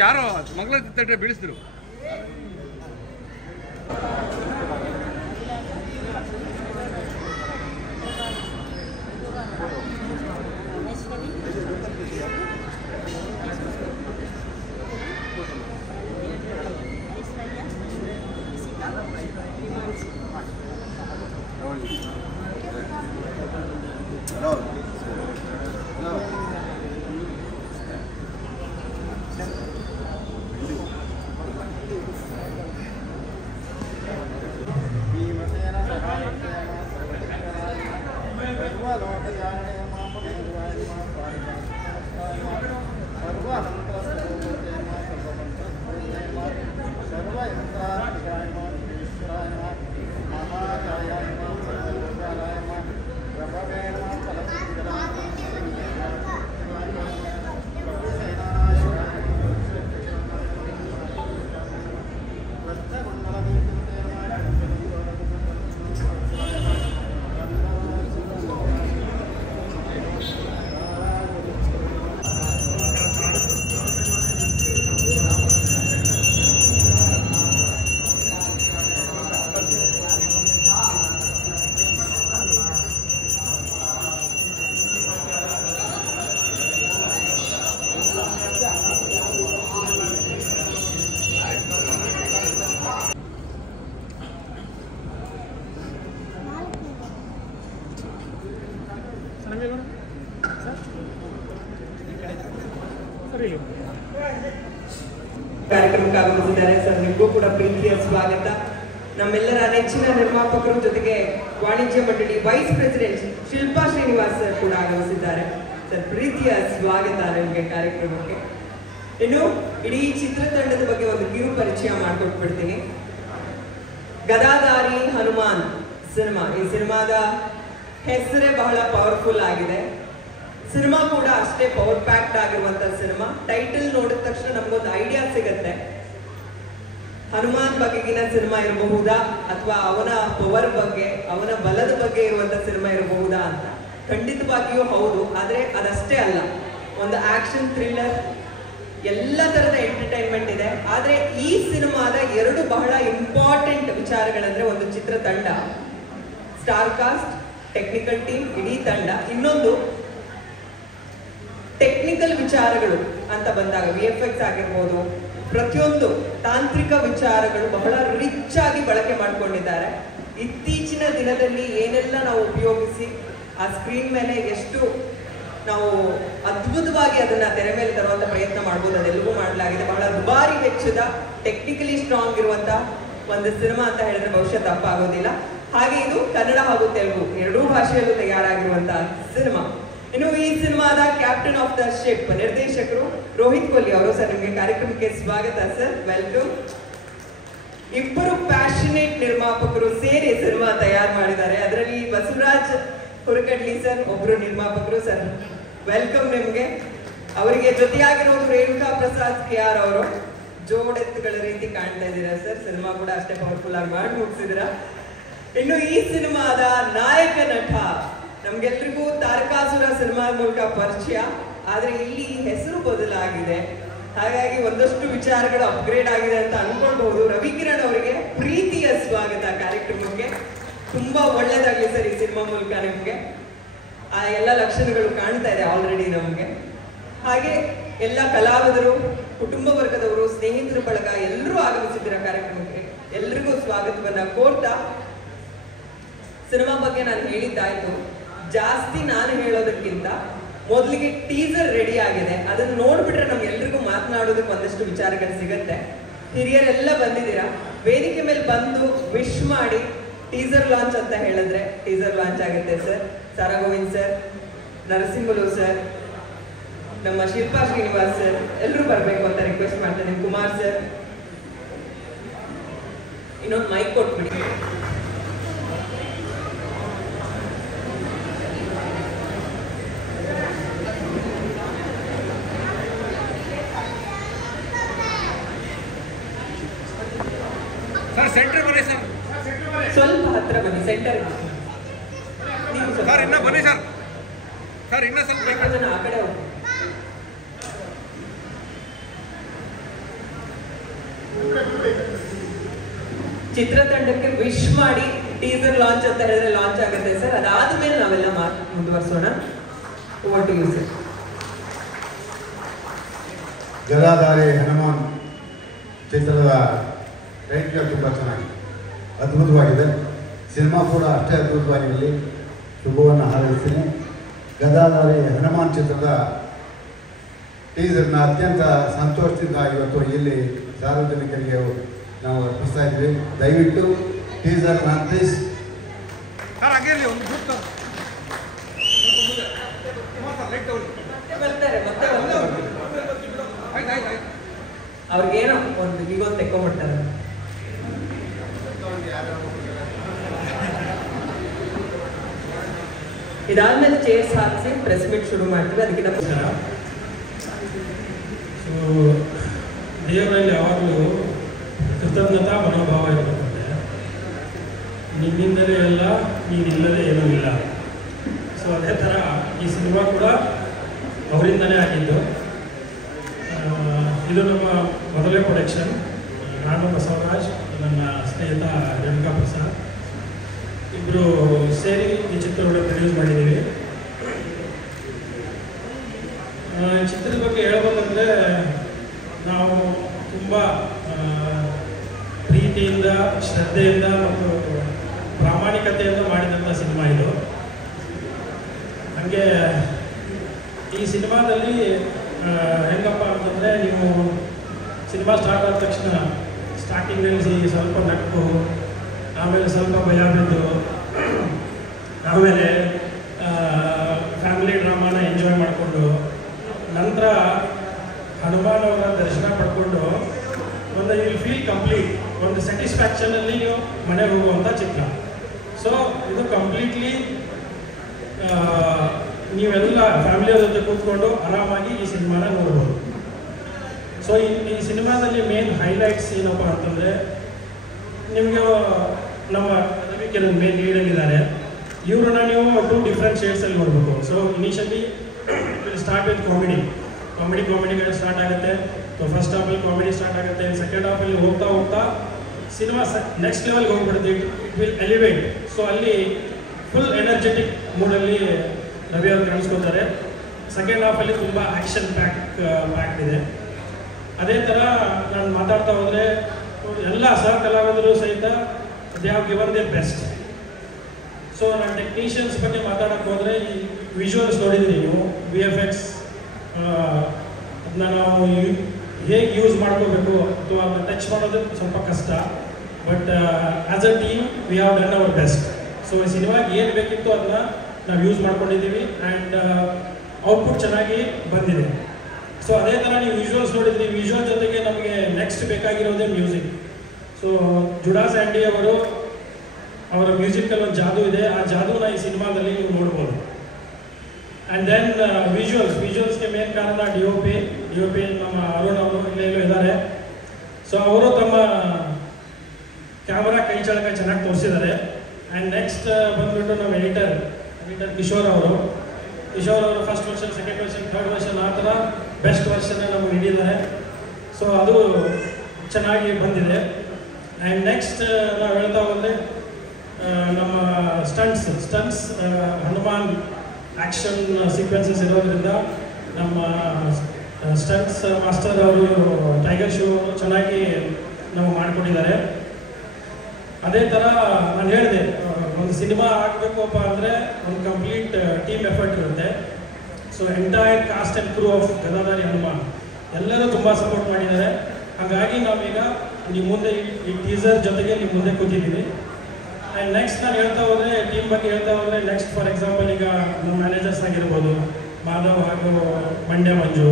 ಯಾರೋ ಮಗಳ ತಟ್ಟೆ ಬೀಳಿಸಿದ್ರು. ಕಾರ್ಯಕ್ರಮಕ್ಕೆ ಆಗಮಿಸಿದ್ದಾರೆ ಸರ್. ನಿಮಗೂ ಕೂಡ ಪ್ರೀತಿಯ ಸ್ವಾಗತ. ನಮ್ಮೆಲ್ಲರ ನೆಚ್ಚಿನ ನಿರ್ಮಾಪಕರ ಜೊತೆಗೆ ವಾಣಿಜ್ಯ ಮಂಡಳಿ vice president Shilpa Srinivas sir ಕೂಡ ಆಗಮಿಸಿದ್ದಾರೆ. ಸರ್, ಪ್ರೀತಿಯ ಸ್ವಾಗತ ನಿಮಗೆ ಕಾರ್ಯಕ್ರಮಕ್ಕೆ. ಇನ್ನು ಇಡೀ ಚಿತ್ರತಂಡದ ಬಗ್ಗೆ ಒಂದು ಕಿರು ಪರಿಚಯ ಮಾಡಿಕೊಟ್ಬಿಡ್ತೀನಿ. ಗದಾಧಾರಿ ಹನುಮಾನ್ ಸಿನಿಮಾ, ಈ ಸಿನಿಮಾದ ಹೆಸರೇ ಬಹಳ ಪವರ್ಫುಲ್ ಆಗಿದೆ. ಸಿನಿಮಾ ಕೂಡ ಅಷ್ಟೇ ಪವರ್ ಪ್ಯಾಕ್ಡ್ ಆಗಿರುವಂತ ಸಿನಿಮಾ. ಟೈಟಲ್ ನೋಡಿದ ತಕ್ಷಣ ನಮ್ಗೊಂದು ಐಡಿಯಾ ಸಿಗತ್ತೆ, ಹನುಮಾನ್ ಬಗೆಗಿನ ಸಿನಿಮಾ ಇರಬಹುದಾ ಅಥವಾ ಅವನ ಪವರ್ ಬಗ್ಗೆ, ಅವನ ಬಲದ ಬಗ್ಗೆ ಇರುವಂತ ಸಿನಿಮಾ ಇರಬಹುದಾ ಅಂತ. ಖಂಡಿತವಾಗಿಯೂ ಹೌದು, ಆದ್ರೆ ಅದಷ್ಟೇ ಅಲ್ಲ. ಒಂದು ಆಕ್ಷನ್ ಥ್ರಿಲ್ಲರ್, ಎಲ್ಲ ತರದ ಎಂಟರ್ಟೈನ್ಮೆಂಟ್ ಇದೆ. ಆದ್ರೆ ಈ ಸಿನಿಮಾದ ಎರಡು ಬಹಳ ಇಂಪಾರ್ಟೆಂಟ್ ವಿಚಾರಗಳಂದ್ರೆ, ಒಂದು ಚಿತ್ರತಂಡ, ಸ್ಟಾರ್ ಕಾಸ್ಟ್, ಟೆಕ್ನಿಕಲ್ ಟೀಮ್, ಇಡೀ ತಂಡ. ಇನ್ನೊಂದು ಟೆಕ್ನಿಕಲ್ ವಿಚಾರಗಳು ಅಂತ ಬಂದಾಗ VFX ಆಗಿರ್ಬೋದು, ಪ್ರತಿಯೊಂದು ತಾಂತ್ರಿಕ ವಿಚಾರಗಳು ಬಹಳ ರಿಚ್ ಆಗಿ ಬಳಕೆ ಮಾಡಿಕೊಂಡಿದ್ದಾರೆ. ಇತ್ತೀಚಿನ ದಿನದಲ್ಲಿ ಏನೆಲ್ಲ ನಾವು ಉಪಯೋಗಿಸಿ ಆ ಸ್ಕ್ರೀನ್ ಮೇಲೆ ಎಷ್ಟು ನಾವು ಅದ್ಭುತವಾಗಿ ಅದನ್ನ ತೆರೆ ಮೇಲೆ ತರುವಂತ ಪ್ರಯತ್ನ ಮಾಡ್ಬೋದು, ಅದೆಲ್ಲವೂ ಮಾಡಲಾಗಿದೆ. ಬಹಳ ದುಬಾರಿ ವೆಚ್ಚದ, ಟೆಕ್ನಿಕಲಿ ಸ್ಟ್ರಾಂಗ್ ಇರುವಂತ ಒಂದು ಸಿನಿಮಾ ಅಂತ ಹೇಳಿದ್ರೆ ಬಹುಶಃ ತಪ್ಪಾಗೋದಿಲ್ಲ. ಹಾಗೆ ಇದು ಕನ್ನಡ ಹಾಗೂ ತೆಲುಗು ಎರಡೂ ಭಾಷೆಯಲ್ಲೂ ತಯಾರಾಗಿರುವಂತಹ ಸಿನಿಮಾ. ಇನ್ನು ಈ ಸಿನಿಮಾದ ಕ್ಯಾಪ್ಟನ್ ಆಫ್ ದ ಶಿಪ್ ನಿರ್ದೇಶಕರು ರೋಹಿತ್ ಕೊಹ್ಲಿ ಅವರು. ಸರ್, ನಿಮಗೆ ಕಾರ್ಯಕ್ರಮಕ್ಕೆ ಸ್ವಾಗತ ಸರ್, ವೆಲ್ಕಮ್. ಇಬ್ಬರು ಪ್ಯಾಷನೇಟ್ ನಿರ್ಮಾಪಕರು ಸೇರಿ ಸಿನಿಮಾ ತಯಾರು ಮಾಡಿದ್ದಾರೆ. ಅದರಲ್ಲಿ ಬಸವರಾಜ್ ಹುರಕಡ್ಲಿ ಸರ್ ಒಬ್ರು ನಿರ್ಮಾಪಕರು. ಸರ್, ವೆಲ್ಕಮ್ ನಿಮ್ಗೆ. ಅವರಿಗೆ ಜೊತೆಯಾಗಿರೋದು ರೇಣುಕಾ ಪ್ರಸಾದ್ KR ಅವರು. ಜೋಡೆತ್ತುಗಳ ರೀತಿ ಕಾಣ್ತಾ ಇದ್ದೀರಾ ಸರ್. ಸಿನಿಮಾ ಕೂಡ ಅಷ್ಟೇ ಪವರ್ಫುಲ್ ಆಗಿ ಮಾಡಿ ಮುಗಿಸಿದಿರ. ಇನ್ನು ಈ ಸಿನಿಮಾದ ನಾಯಕ ನಟ, ನಮ್ಗೆಲ್ರಿಗೂ ತಾರಕಾಸುರ ಸಿನಿಮಾ ಮೂಲಕ ಪರಿಚಯ, ಆದ್ರೆ ಇಲ್ಲಿ ಹೆಸರು ಬದಲಾಗಿದೆ. ಹಾಗಾಗಿ ಒಂದಷ್ಟು ವಿಚಾರಗಳು ಅಪ್ಗ್ರೇಡ್ ಆಗಿದೆ ಅಂತ ಅನ್ಕೊಳ್ಬಹುದು. ರವಿಕಿರಣ್ ಅವರಿಗೆ ಪ್ರೀತಿಯ ಸ್ವಾಗತ ಕಾರ್ಯಕ್ರಮಕ್ಕೆ. ತುಂಬಾ ಒಳ್ಳೇದಾಗ್ಲಿ ಸರ್ ಈ ಸಿನಿಮಾ ಮೂಲಕ ನಿಮ್ಗೆ. ಆ ಎಲ್ಲ ಲಕ್ಷಣಗಳು ಕಾಣ್ತಾ ಇದೆ ಆಲ್ರೆಡಿ ನಮ್ಗೆ. ಹಾಗೆ ಎಲ್ಲ ಕಲಾವಿದರು, ಕುಟುಂಬ ವರ್ಗದವರು, ಸ್ನೇಹಿತರ ಬಳಗ ಎಲ್ಲರೂ ಆಗಮಿಸಿದ್ದೀರ ಕಾರ್ಯಕ್ರಮಕ್ಕೆ. ಎಲ್ರಿಗೂ ಸ್ವಾಗತವನ್ನ ಕೋರ್ತಾ, ಸಿನಿಮಾ ಬಗ್ಗೆ ನಾನು ಹೇಳಿದ್ದಾಯ್ತು. ಜಾಸ್ತಿ ನಾನು ಹೇಳೋದಕ್ಕಿಂತ ಮೊದಲಿಗೆ ಟೀಸರ್ ರೆಡಿ ಆಗಿದೆ. ಅದನ್ನು ನೋಡ್ಬಿಟ್ರೆ ನಮ್ಗೆಲ್ರಿಗೂ ಮಾತನಾಡೋದಕ್ಕೆ ಒಂದಷ್ಟು ವಿಚಾರಗಳು ಸಿಗತ್ತೆ. ಹಿರಿಯರೆಲ್ಲ ಬಂದಿದ್ದೀರಾ, ವೇದಿಕೆ ಮೇಲೆ ಬಂದು ವಿಶ್ ಮಾಡಿ ಟೀಸರ್ ಲಾಂಚ್ ಅಂತ ಹೇಳಿದ್ರೆ ಟೀಸರ್ ಲಾಂಚ್ ಆಗುತ್ತೆ sir. Sara Govind sir, Narasimhalu sir, ನಮ್ಮ ಶಿಲ್ಪಾ ಶ್ರೀನಿವಾಸ್ ಸರ್ ಎಲ್ಲರೂ ಬರಬೇಕು ಅಂತ ರಿಕ್ವೆಸ್ಟ್ ಮಾಡ್ತೇನೆ. ಕುಮಾರ್ ಸರ್, ಇನ್ನೊಂದು ಮೈಕ್ ಕೊಟ್ಬಿಡಿ. ಸರ್ ಸೆಂಟರ್ ಬನ್ನಿ ಸರ್. ಸ್ವಲ್ಪ ಹತ್ರ ಬನ್ನಿ ಸೆಂಟರ್. ನೀವು ಸರ್ ಇನ್ನ ಬನ್ನಿ ಸರ್. ಸರ್ ಇನ್ನ ಸ್ವಲ್ಪ ಜನ ಆ ಕಡೆ ಹೋಗಿ. ಚಿತ್ರತಂಡಕ್ಕೆ ವಿಶ್ ಮಾಡಿ ಟೀಸರ್ ಲಾಂಚ್ ಅಂತ ಹೇಳಿದ್ರೆ ಲಾಂಚ್ ಆಗುತ್ತೆ ಸರ್. ಅದಾದ್ಮೇಲೆ ನಾವೆಲ್ಲ ಮುಂದುವರಿಸೋಣ. Over to you sir. Gadadhari Hanuman ಚಿತ್ರದ ಟೈಟಲ್ ತುಂಬ ಚೆನ್ನಾಗಿದೆ, ಅದ್ಭುತವಾಗಿದೆ. ಸಿನಿಮಾ ಕೂಡ ಅಷ್ಟೇ ಅದ್ಭುತವಾಗಿರಲಿ, ಶುಭವನ್ನು ಹಾರೈಸ್ತೀನಿ. ಗದಾಧಾರಿ ಹನುಮಾನ್ ಚಿತ್ರದ ಟೀಸರ್ನ ಅತ್ಯಂತ ಸಂತೋಷದಿಂದ ಇವತ್ತು ಇಲ್ಲಿ ಸಾರ್ವಜನಿಕರಿಗೆ ನಾವು ಅರ್ಪಿಸ್ತಾ ಇದ್ವಿ. ದಯವಿಟ್ಟು ಟೀಸರ್ನ ಪ್ಲೀಸ್ ಸರ್ ಹಾಗೆ ಒಂದು ಗ್ರೂಪ್ ಬರ್ತಾರೆ ಮತ್ತೆ ಅವ್ರಿಗೇನೋ ಒಂದು ಈಗೊಂದು ತೆಕ್ಕೊಂಡ್ಬಿಡ್ತಾರೆ. ಇದಾದ್ಮೇಲೆ ಚೇರ್ಸ್ ಹಾಕಿಸಿ ಪ್ರೆಸ್ ಮೀಟ್ ಶುರು ಮಾಡ್ತೀವಿ. ಅದಕ್ಕೆ ನಮಸ್ಕಾರ. ಸೊ ದೇವರಲ್ಲಿ ಯಾವಾಗಲೂ ಕೃತಜ್ಞತಾ ಮನೋಭಾವ ಇರಬೇಕಂತೆ. ನಿನ್ನಿಂದಲೇ ಎಲ್ಲ, ನೀನಿಲ್ಲದೆ ಏನೂ ಇಲ್ಲ. ಸೊ ಅದೇ ಥರ ಈ ಸಿನಿಮಾ ಕೂಡ ಅವರಿಂದನೇ ಆಗಿದ್ದು. ಇದು ನಮ್ಮ ಮೊದಲೇ ಪ್ರೊಡಕ್ಷನ್. ನಾನು ಬಸವರಾಜ್, ನನ್ನ ಸ್ನೇಹಿತ ರೇಣುಕಾ ಪ್ರಸಾದ್ ಇಬ್ಬರು ಸೇರಿ ಈ ಚಿತ್ರವನ್ನು ಪ್ರೊಡ್ಯೂಸ್ ಮಾಡಿದ್ದೀವಿ. ಈ ಚಿತ್ರದ ಬಗ್ಗೆ ಹೇಳ್ಬೇಕಂದ್ರೆ ನಾವು ತುಂಬ ಪ್ರೀತಿಯಿಂದ, ಶ್ರದ್ಧೆಯಿಂದ ಮತ್ತು ಪ್ರಾಮಾಣಿಕತೆಯಿಂದ ಮಾಡಿದಂಥ ಸಿನಿಮಾ ಇದು. ಹಾಗೆ ಈ ಸಿನಿಮಾದಲ್ಲಿ ಹೆಂಗಪ್ಪ ಅಂತಂದರೆ, ನೀವು ಸಿನಿಮಾ ಸ್ಟಾರ್ಟ್ ಆದ ತಕ್ಷಣ ಸ್ಟಾರ್ಟಿಂಗಲ್ಲಿ ಸ್ವಲ್ಪ ನಕ್ಕು, ಆಮೇಲೆ ಸ್ವಲ್ಪ ಭಯ ಬಿದ್ದು, ಆಮೇಲೆ ಫ್ಯಾಮಿಲಿ ಡ್ರಾಮಾನ ಎಂಜಾಯ್ ಮಾಡಿಕೊಂಡು, ನಂತರ ಹನುಮಾನ್ ಅವರ ದರ್ಶನ ಪಡ್ಕೊಂಡು ಒಂದು ವಿಲ್ ಫೀಲ್ ಕಂಪ್ಲೀಟ್, ಒಂದು ಸ್ಯಾಟಿಸ್ಫ್ಯಾಕ್ಷನಲ್ಲಿ ನೀವು ಮನೆಗೆ ಹೋಗುವಂಥ ಚಿತ್ರ. ಸೊ ಇದು ಕಂಪ್ಲೀಟ್ಲಿ ನೀವೆಲ್ಲ ಫ್ಯಾಮಿಲಿಯವ್ರ ಜೊತೆ ಕೂತ್ಕೊಂಡು ಆರಾಮಾಗಿ ಈ ಸಿನಿಮಾನ ನೋಡ್ಬೋದು. ಸೊ ಈ ಸಿನಿಮಾದಲ್ಲಿ ಮೇನ್ ಹೈಲೈಟ್ಸ್ ಏನಪ್ಪ ಅಂತಂದರೆ, ನಿಮಗೆ ನಮ್ಮ ರವಿಕಿರಣ್ ಮೇನ್ ಲೀಡಲ್ಲಿದ್ದಾರೆ. ಇವ್ರನ್ನ ನೀವು 2 ಡಿಫ್ರೆಂಟ್ ಶೇಡ್ಸಲ್ಲಿ ನೋಡ್ಬೇಕು. So initially start with comedy start ಆಗುತ್ತೆ. ಸೊ ಫಸ್ಟ್ ಹಾಫಲ್ಲಿ ಕಾಮಿಡಿ ಸ್ಟಾರ್ಟ್ ಆಗುತ್ತೆ. ಸೆಕೆಂಡ್ ಹಾಫಲ್ಲಿ ಹೋಗ್ತಾ ಹೋಗ್ತಾ ಸಿನಿಮಾ ನೆಕ್ಸ್ಟ್ ಲೆವೆಲ್ಗೆ ಹೋಗ್ಬಿಡುತ್ತೆ. It will elevate. ಸೊ ಅಲ್ಲಿ ಫುಲ್ ಎನರ್ಜೆಟಿಕ್ ಮೂಡಲ್ಲಿ ರವಿ ಅವರು ಕಾಣಿಸ್ಕೊತಾರೆ. ಸೆಕೆಂಡ್ ಹಾಫಲ್ಲಿ ತುಂಬ ಆ್ಯಕ್ಷನ್ ಪ್ಯಾಕ್ಡ್ ಇದೆ. ಅದೇ ಥರ ನಾನು ಮಾತಾಡ್ತಾ ಹೋದರೆ ಎಲ್ಲ ಸಹ ಕಲಾವಿದರು ಸಹಿತ they have given there best. So ನಾನು ಟೆಕ್ನಿಷಿಯನ್ಸ್ ಬಗ್ಗೆ ಮಾತಾಡೋಕ್ಕೆ ಹೋದರೆ, ಈ ವಿಜುವಲ್ಸ್ ನೋಡಿದ್ರಿ ನೀವು, VFX ಅದನ್ನ ನಾವು ಹೇಗೆ ಯೂಸ್ ಮಾಡ್ಕೋಬೇಕು ಅಥವಾ ಅದನ್ನ ಟಚ್ ಮಾಡೋದು ಸ್ವಲ್ಪ ಕಷ್ಟ. But as a team we have done hour best. So ಈ ಸಿನಿಮಾಗೆ ಏನು ಬೇಕಿತ್ತು ಅದನ್ನ ನಾವು ಯೂಸ್ ಮಾಡ್ಕೊಂಡಿದ್ದೀವಿ ಆ್ಯಂಡ್ ಔಟ್ಪುಟ್ ಚೆನ್ನಾಗಿ ಬಂದಿದೆ. ಸೊ ಅದೇ ಥರ ನೀವು ವಿಜುವಲ್ಸ್ ನೋಡಿದ್ರಿ. ವಿಜುವಲ್ ಜೊತೆಗೆ ನಮಗೆ ನೆಕ್ಸ್ಟ್ ಬೇಕಾಗಿರೋದೇ ಮ್ಯೂಸಿಕ್. ಸೊ ಜುಡಾ ಸ್ಯಾಂಡಿ ಅವರ ಮ್ಯೂಸಿಕಲ್ಲಿ ಒಂದು ಜಾದೂ ಇದೆ. ಆ ಜಾದೂನ ಈ ಸಿನಿಮಾದಲ್ಲಿ ನೀವು ನೋಡ್ಬೋದು. ಆ್ಯಂಡ್ ದೆನ್ ವಿಜುವಲ್ಸ್ಗೆ ಮೇನ್ ಕಾರಣ ಡಿ ಒ ಪಿ ನಮ್ಮ ಅರುಣ್ ಅವರು ಇಲ್ಲೆಲ್ಲೋ ಇದ್ದಾರೆ. ಸೊ ಅವರು ತಮ್ಮ ಕ್ಯಾಮರಾ ಕೈ ಚಳಕ ಚೆನ್ನಾಗಿ ತೋರಿಸಿದ್ದಾರೆ. ಆ್ಯಂಡ್ ನೆಕ್ಸ್ಟ್ ಬಂದುಬಿಟ್ಟು ನಮ್ಮ ಎಡಿಟರ್ ಕಿಶೋರ್ ಅವರು first version, second version, third version ಆ ಥರ ಬೆಸ್ಟ್ ವರ್ಷನ್ನ ನಮಗೆ ನೀಡಿದ್ದಾರೆ. ಸೊ ಅದು ಚೆನ್ನಾಗಿ ಬಂದಿದೆ. ಆ್ಯಂಡ್ ನೆಕ್ಸ್ಟ್ ನಾವು ಹೇಳ್ತಾ ಹೋದರೆ ನಮ್ಮ ಸ್ಟಂಟ್ಸ್ ಹನುಮಾನ್ ಆ್ಯಕ್ಷನ್ ಸೀಕ್ವೆನ್ಸಸ್ ಇರೋದ್ರಿಂದ ನಮ್ಮ ಸ್ಟಂಟ್ಸ್ ಮಾಸ್ಟರ್ ಅವರು ಟೈಗರ್ ಶೋ ಚೆನ್ನಾಗಿ ನಾವು ಮಾಡಿಕೊಟ್ಟಿದ್ದಾರೆ. ಅದೇ ಥರ ನಾನು ಹೇಳಿದೆ, ಒಂದು ಸಿನಿಮಾ ಆಗಬೇಕಪ್ಪ ಅಂದರೆ ಒಂದು ಕಂಪ್ಲೀಟ್ ಟೀಮ್ ಎಫರ್ಟ್ ಇರುತ್ತೆ. So entire cast and crew of Gadadhari Hanuman ಎಲ್ಲರೂ ತುಂಬ ಸಪೋರ್ಟ್ ಮಾಡಿದ್ದಾರೆ. ಹಾಗಾಗಿ ನಾವೀಗ ನಿಮ್ಮ ಮುಂದೆ ಈ ಟೀಸರ್ ಜೊತೆಗೆ ನಿಮ್ಮ ಮುಂದೆ ಕೂತಿದ್ದೀವಿ. ಆ್ಯಂಡ್ ನೆಕ್ಸ್ಟ್ ನಾನು ಹೇಳ್ತಾ ಹೋದರೆ, ಟೀಮ್ ಬಗ್ಗೆ ಹೇಳ್ತಾ ಹೋದರೆ, ನೆಕ್ಸ್ಟ್ ಫಾರ್ ಎಕ್ಸಾಂಪಲ್ ಈಗ ನಮ್ಮ ಮ್ಯಾನೇಜರ್ಸ್ ಆಗಿರ್ಬೋದು, ಮಾಧವ್ ಹಾಗೂ ಮಂಡ್ಯ ಮಂಜು,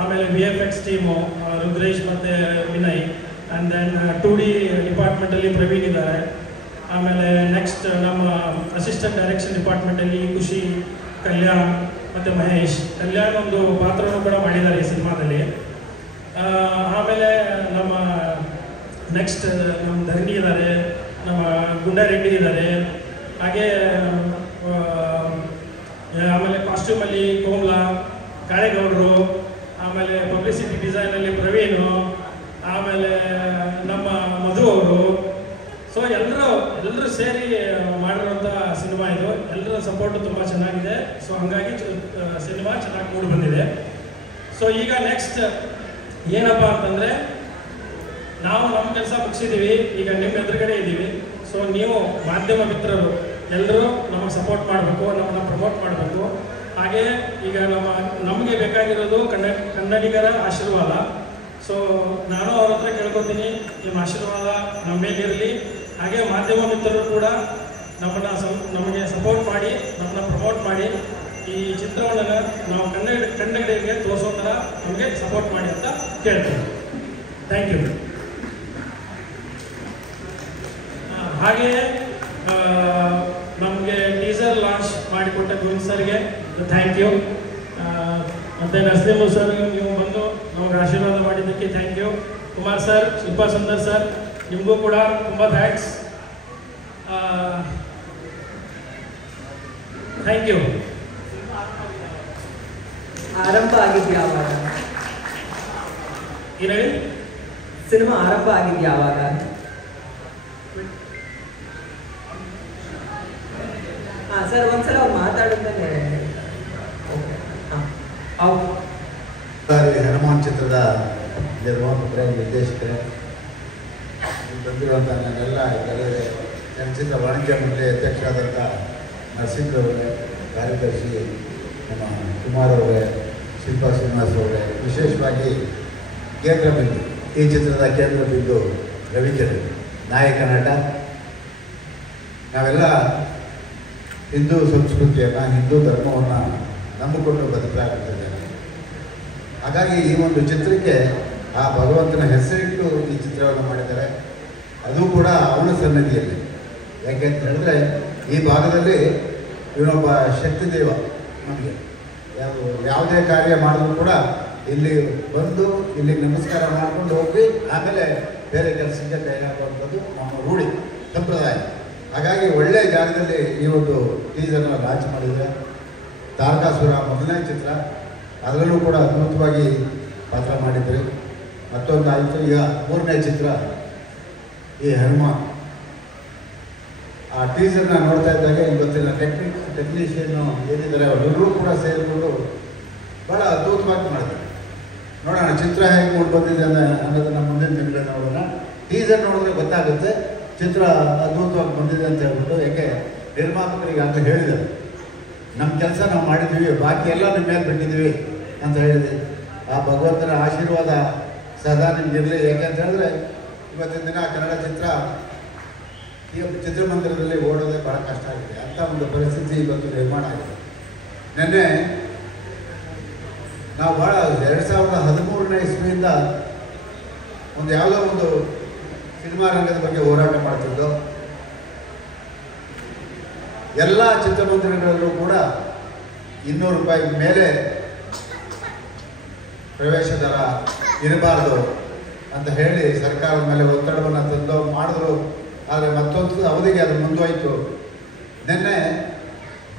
ಆಮೇಲೆ VFX ಟೀಮು ರುದ್ರೇಶ್ ಮತ್ತು ವಿನಯ್, ಆ್ಯಂಡ್ ದೆನ್ 2D ಡಿಪಾರ್ಟ್ಮೆಂಟಲ್ಲಿ ಪ್ರವೀಣ್ ಇದ್ದಾರೆ. ಆಮೇಲೆ ನೆಕ್ಸ್ಟ್ ನಮ್ಮ ಅಸಿಸ್ಟೆಂಟ್ ಡೈರೆಕ್ಷನ್ ಡಿಪಾರ್ಟ್ಮೆಂಟಲ್ಲಿ ಖುಷಿ, ಕಲ್ಯಾಣ್ ಮತ್ತು ಮಹೇಶ್. ಕಲ್ಯಾಣ್ ಒಂದು ಪಾತ್ರವನ್ನು ಕೂಡ ಮಾಡಿದ್ದಾರೆ ಈ ಸಿನಿಮಾದಲ್ಲಿ. ಆಮೇಲೆ ನಮ್ಮ ನೆಕ್ಸ್ಟ್ ನಮ್ಮ ಧರಣಿ ಇದ್ದಾರೆ, ನಮ್ಮ ಗುಂಡಾರೆಡ್ಡಿ ಇದ್ದಾರೆ, ಹಾಗೆ ಆಮೇಲೆ ಕಾಸ್ಟ್ಯೂಮಲ್ಲಿ ಕೋಮ್ಲಾ, ಕಾಳೇಗೌಡರು, ಆಮೇಲೆ ಪಬ್ಲಿಸಿಟಿ ಡಿಸೈನಲ್ಲಿ ಪ್ರವೀಣು, ಆಮೇಲೆ ನಮ್ಮ ಮಧು ಅವರು. ಸೊ ಎಲ್ಲರೂ ಸೇರಿ ಮಾಡಿರೋಂಥ ಸಿನಿಮಾ ಇದು. ಎಲ್ಲರ ಸಪೋರ್ಟು ತುಂಬ ಚೆನ್ನಾಗಿದೆ. ಸೊ ಹಾಗಾಗಿ ಸಿನಿಮಾ ಚೆನ್ನಾಗಿ ಮೂಡಿ ಬಂದಿದೆ. ಸೊ ಈಗ ನೆಕ್ಸ್ಟ್ ಏನಪ್ಪ ಅಂತಂದರೆ, ನಾವು ನಮ್ಮ ಕೆಲಸ ಮುಗಿಸಿದ್ದೀವಿ, ಈಗ ನಿಮ್ಮ ಎದುರುಗಡೆ ಇದ್ದೀವಿ. ಸೊ ನೀವು ಮಾಧ್ಯಮ ಮಿತ್ರರು ಎಲ್ಲರೂ ನಮಗೆ ಸಪೋರ್ಟ್ ಮಾಡಬೇಕು, ನಮ್ಮನ್ನು ಪ್ರಮೋಟ್ ಮಾಡಬೇಕು. ಹಾಗೆ ಈಗ ನಮಗೆ ಬೇಕಾಗಿರೋದು ಕನ್ನಡಿಗರ ಆಶೀರ್ವಾದ. ಸೊ ನಾನು ಅವ್ರ ಹತ್ರ ಕೇಳ್ಕೊತೀನಿ, ನಿಮ್ಮ ಆಶೀರ್ವಾದ ನಮ್ಮ ಮೇಲಿರಲಿ. ಹಾಗೆ ಮಾಧ್ಯಮ ಮಿತ್ರರು ಕೂಡ ನಮಗೆ ಸಪೋರ್ಟ್ ಮಾಡಿ, ನಮ್ಮನ್ನ ಪ್ರಮೋಟ್ ಮಾಡಿ, ಈ ಚಿತ್ರವನ್ನು ನಾವು ಕನ್ನಡಿಗರಿಗೆ ತೋರಿಸೋ ಥರ ನಮಗೆ ಸಪೋರ್ಟ್ ಮಾಡಿ ಅಂತ ಕೇಳ್ತೀನಿ. Thank you. ಹಾಗೆಯೇ ನಮಗೆ ಟೀಸರ್ ಲಾಂಚ್ ಮಾಡಿಕೊಟ್ಟ ಗುರು ಸರ್ಗೆ ಥ್ಯಾಂಕ್ ಯು. ಮತ್ತು ನಸ್ಲಿಮ್ ಸರ್, ನೀವು ಬಂದು ನಮಗೆ ಆಶೀರ್ವಾದ ಮಾಡಿದ್ದಕ್ಕೆ thank you. Kumar sir, Shilpa Sundar sir, ನಿಮಗೂ ಕೂಡ ತುಂಬ ಥ್ಯಾಂಕ್ಸ್. Thank you. ಆರಂಭ ಆಗಿದ್ದು ಯಾವಾಗ? ಏನು ಹೇಳಿ? ಸಿನಿಮಾ ಆರಂಭ ಆಗಿದ್ದು ಯಾವಾಗ? ಹಾಂ ಸರ್, ಒಂದ್ಸಲ ಅವ್ರು ಮಾತಾಡಿದ್ಮೇಲೆ. ಓಕೆ, ಹಾಂ. ಹನುಮಾನ್ ಚಿತ್ರದ ನಿರ್ಮಾಪಕರೇ, ನಿರ್ದೇಶಕರೇ, ಬಂದಿರುವಂಥ ನನ್ನೆಲ್ಲ ಗೆಳೆಯರೇ, ಚಲನಚಿತ್ರ ವಾಣಿಜ್ಯ ಮಂಡಳಿ ಅಧ್ಯಕ್ಷರಾದಂಥ ನರಸಿಂಹರವರೇ, ಕಾರ್ಯದರ್ಶಿ ನಮ್ಮ ಕುಮಾರ್ ಅವರೇ, ಶಿಲ್ಪಾ ಶ್ರೀನಿವಾಸ್ ಅವರೇ, ವಿಶೇಷವಾಗಿ ಕೇಂದ್ರ ಬಿಂದು, ಈ ಚಿತ್ರದ ಕೇಂದ್ರ ಬಿಂದು ರವಿಕಿರಣ್, ನಾಯಕ ನಟ. ನಾವೆಲ್ಲ ಹಿಂದೂ ಸಂಸ್ಕೃತಿಯನ್ನು, ಹಿಂದೂ ಧರ್ಮವನ್ನು ನಂಬಿಕೊಂಡು ಬದುಕಲಾಗುತ್ತಿದ್ದೇವೆ. ಹಾಗಾಗಿ ಈ ಒಂದು ಚಿತ್ರಕ್ಕೆ ಆ ಭಗವಂತನ ಹೆಸರಿಟ್ಟು ಈ ಚಿತ್ರವನ್ನು ಮಾಡಿದ್ದಾರೆ. ಅದು ಕೂಡ ಅವನ ಸನ್ನಿಧಿಯಲ್ಲಿ. ಯಾಕೆ ಅಂತ ಹೇಳಿದ್ರೆ, ಈ ಭಾಗದಲ್ಲಿ ಇವನೊಬ್ಬ ಶಕ್ತಿ ದೇವ. ನಮಗೆ ಯಾವುದೇ ಕಾರ್ಯ ಮಾಡಿದ್ರು ಕೂಡ ಇಲ್ಲಿ ಬಂದು ಇಲ್ಲಿ ನಮಸ್ಕಾರ ಮಾಡ್ಕೊಂಡು ಹೋಗಿ ಆಮೇಲೆ ಬೇರೆ ಕೆಲಸಕ್ಕೆ ಕೈ ಹಾಕುವಂಥದ್ದು ನಮ್ಮ ರೂಢಿ, ಸಂಪ್ರದಾಯ. ಹಾಗಾಗಿ ಒಳ್ಳೆಯ ಜಾಗದಲ್ಲಿ ಈ ಒಂದು ಟೀಸರ್ನ ಲಾಂಚ್ ಮಾಡಿದರೆ. ತಾರಕಾಸುರ ಮೊದಲನೇ ಚಿತ್ರ, ಅದರಲ್ಲೂ ಕೂಡ ಅದ್ಭುತವಾಗಿ ಪಾತ್ರ ಮಾಡಿದ್ರಿ. ಮತ್ತೊಂದು ಆಯಿತು, ಈಗ ಮೂರನೇ ಚಿತ್ರ ಈ ಹನುಮಾನ್. ಆ ಟೀಸರ್ನ ನೋಡ್ತಾ ಇದ್ದಾಗ ಇವತ್ತಿನ ಟೆಕ್ನಿಷಿಯನ್ನು ಏನಿದ್ದಾರೆ ಅವರೆಲ್ಲರೂ ಕೂಡ ಸೇರಿಕೊಂಡು ಭಾಳ ಅದ್ಭುತವಾಗಿ ಮಾಡಿದ್ದಾರೆ. ನೋಡೋಣ ಚಿತ್ರ ಹೇಗೆ ಮೂಡಿ ಬಂದಿದೆ ಅನ್ನೋದನ್ನು ಮುಂದಿನ ದಿನಗಳಲ್ಲಿ ನೋಡೋಣ. ಟೀಸರ್ ನೋಡಿದ್ರೆ ಗೊತ್ತಾಗುತ್ತೆ ಚಿತ್ರ ಅದ್ಭುತವಾಗಿ ಬಂದಿದೆ ಅಂತ ಹೇಳ್ಬಿಟ್ಟು. ಯಾಕೆ ನಿರ್ಮಾಪಕರಿಗೆ ಅಂತ ಹೇಳಿದ್ದಾರೆ, ನಮ್ಮ ಕೆಲಸ ನಾವು ಮಾಡಿದ್ದೀವಿ, ಬಾಕಿ ಎಲ್ಲ ನಿಮ್ಮ ಮೇಲೆ ಬಿಟ್ಟಿದ್ದೀವಿ ಅಂತ ಹೇಳಿದ್ವಿ. ಆ ಭಗವಂತನ ಆಶೀರ್ವಾದ ಸದಾ ನಿಮಗಿರಲಿ. ಯಾಕೆಂತ ಹೇಳಿದ್ರೆ ಇವತ್ತಿನ ದಿನ ಕನ್ನಡ ಚಿತ್ರ ಚಿತ್ರಮಂದಿರದಲ್ಲಿ ಓಡೋದೇ ಭಾಳ ಕಷ್ಟ ಆಗಿದೆ. ಅಂಥ ಒಂದು ಪರಿಸ್ಥಿತಿ ಇವತ್ತು ನಿರ್ಮಾಣ ಆಗಿದೆ. ನಿನ್ನೆ ನಾವು ಭಾಳ 2013ನೇ ಇಸ್ವಿಯಿಂದ ಒಂದು ಯಾವುದೋ ಒಂದು ಸಿನಿಮಾ ರಂಗದ ಬಗ್ಗೆ ಹೋರಾಟ ಮಾಡ್ತಿದ್ದು. ಎಲ್ಲ ಚಿತ್ರಮಂದಿರಗಳಲ್ಲೂ ಕೂಡ 200 ರೂಪಾಯಿ ಮೇಲೆ ಪ್ರವೇಶ ದರ ಇರಬಾರ್ದು ಅಂತ ಹೇಳಿ ಸರ್ಕಾರದ ಮೇಲೆ ಒತ್ತಡವನ್ನು ತಂದು ಮಾಡಿದ್ರು. ಆದರೆ ಮತ್ತೊಂದು ಅವಧಿಗೆ ಅದು ಮುಂದುವಯಿತು. ನಿನ್ನೆ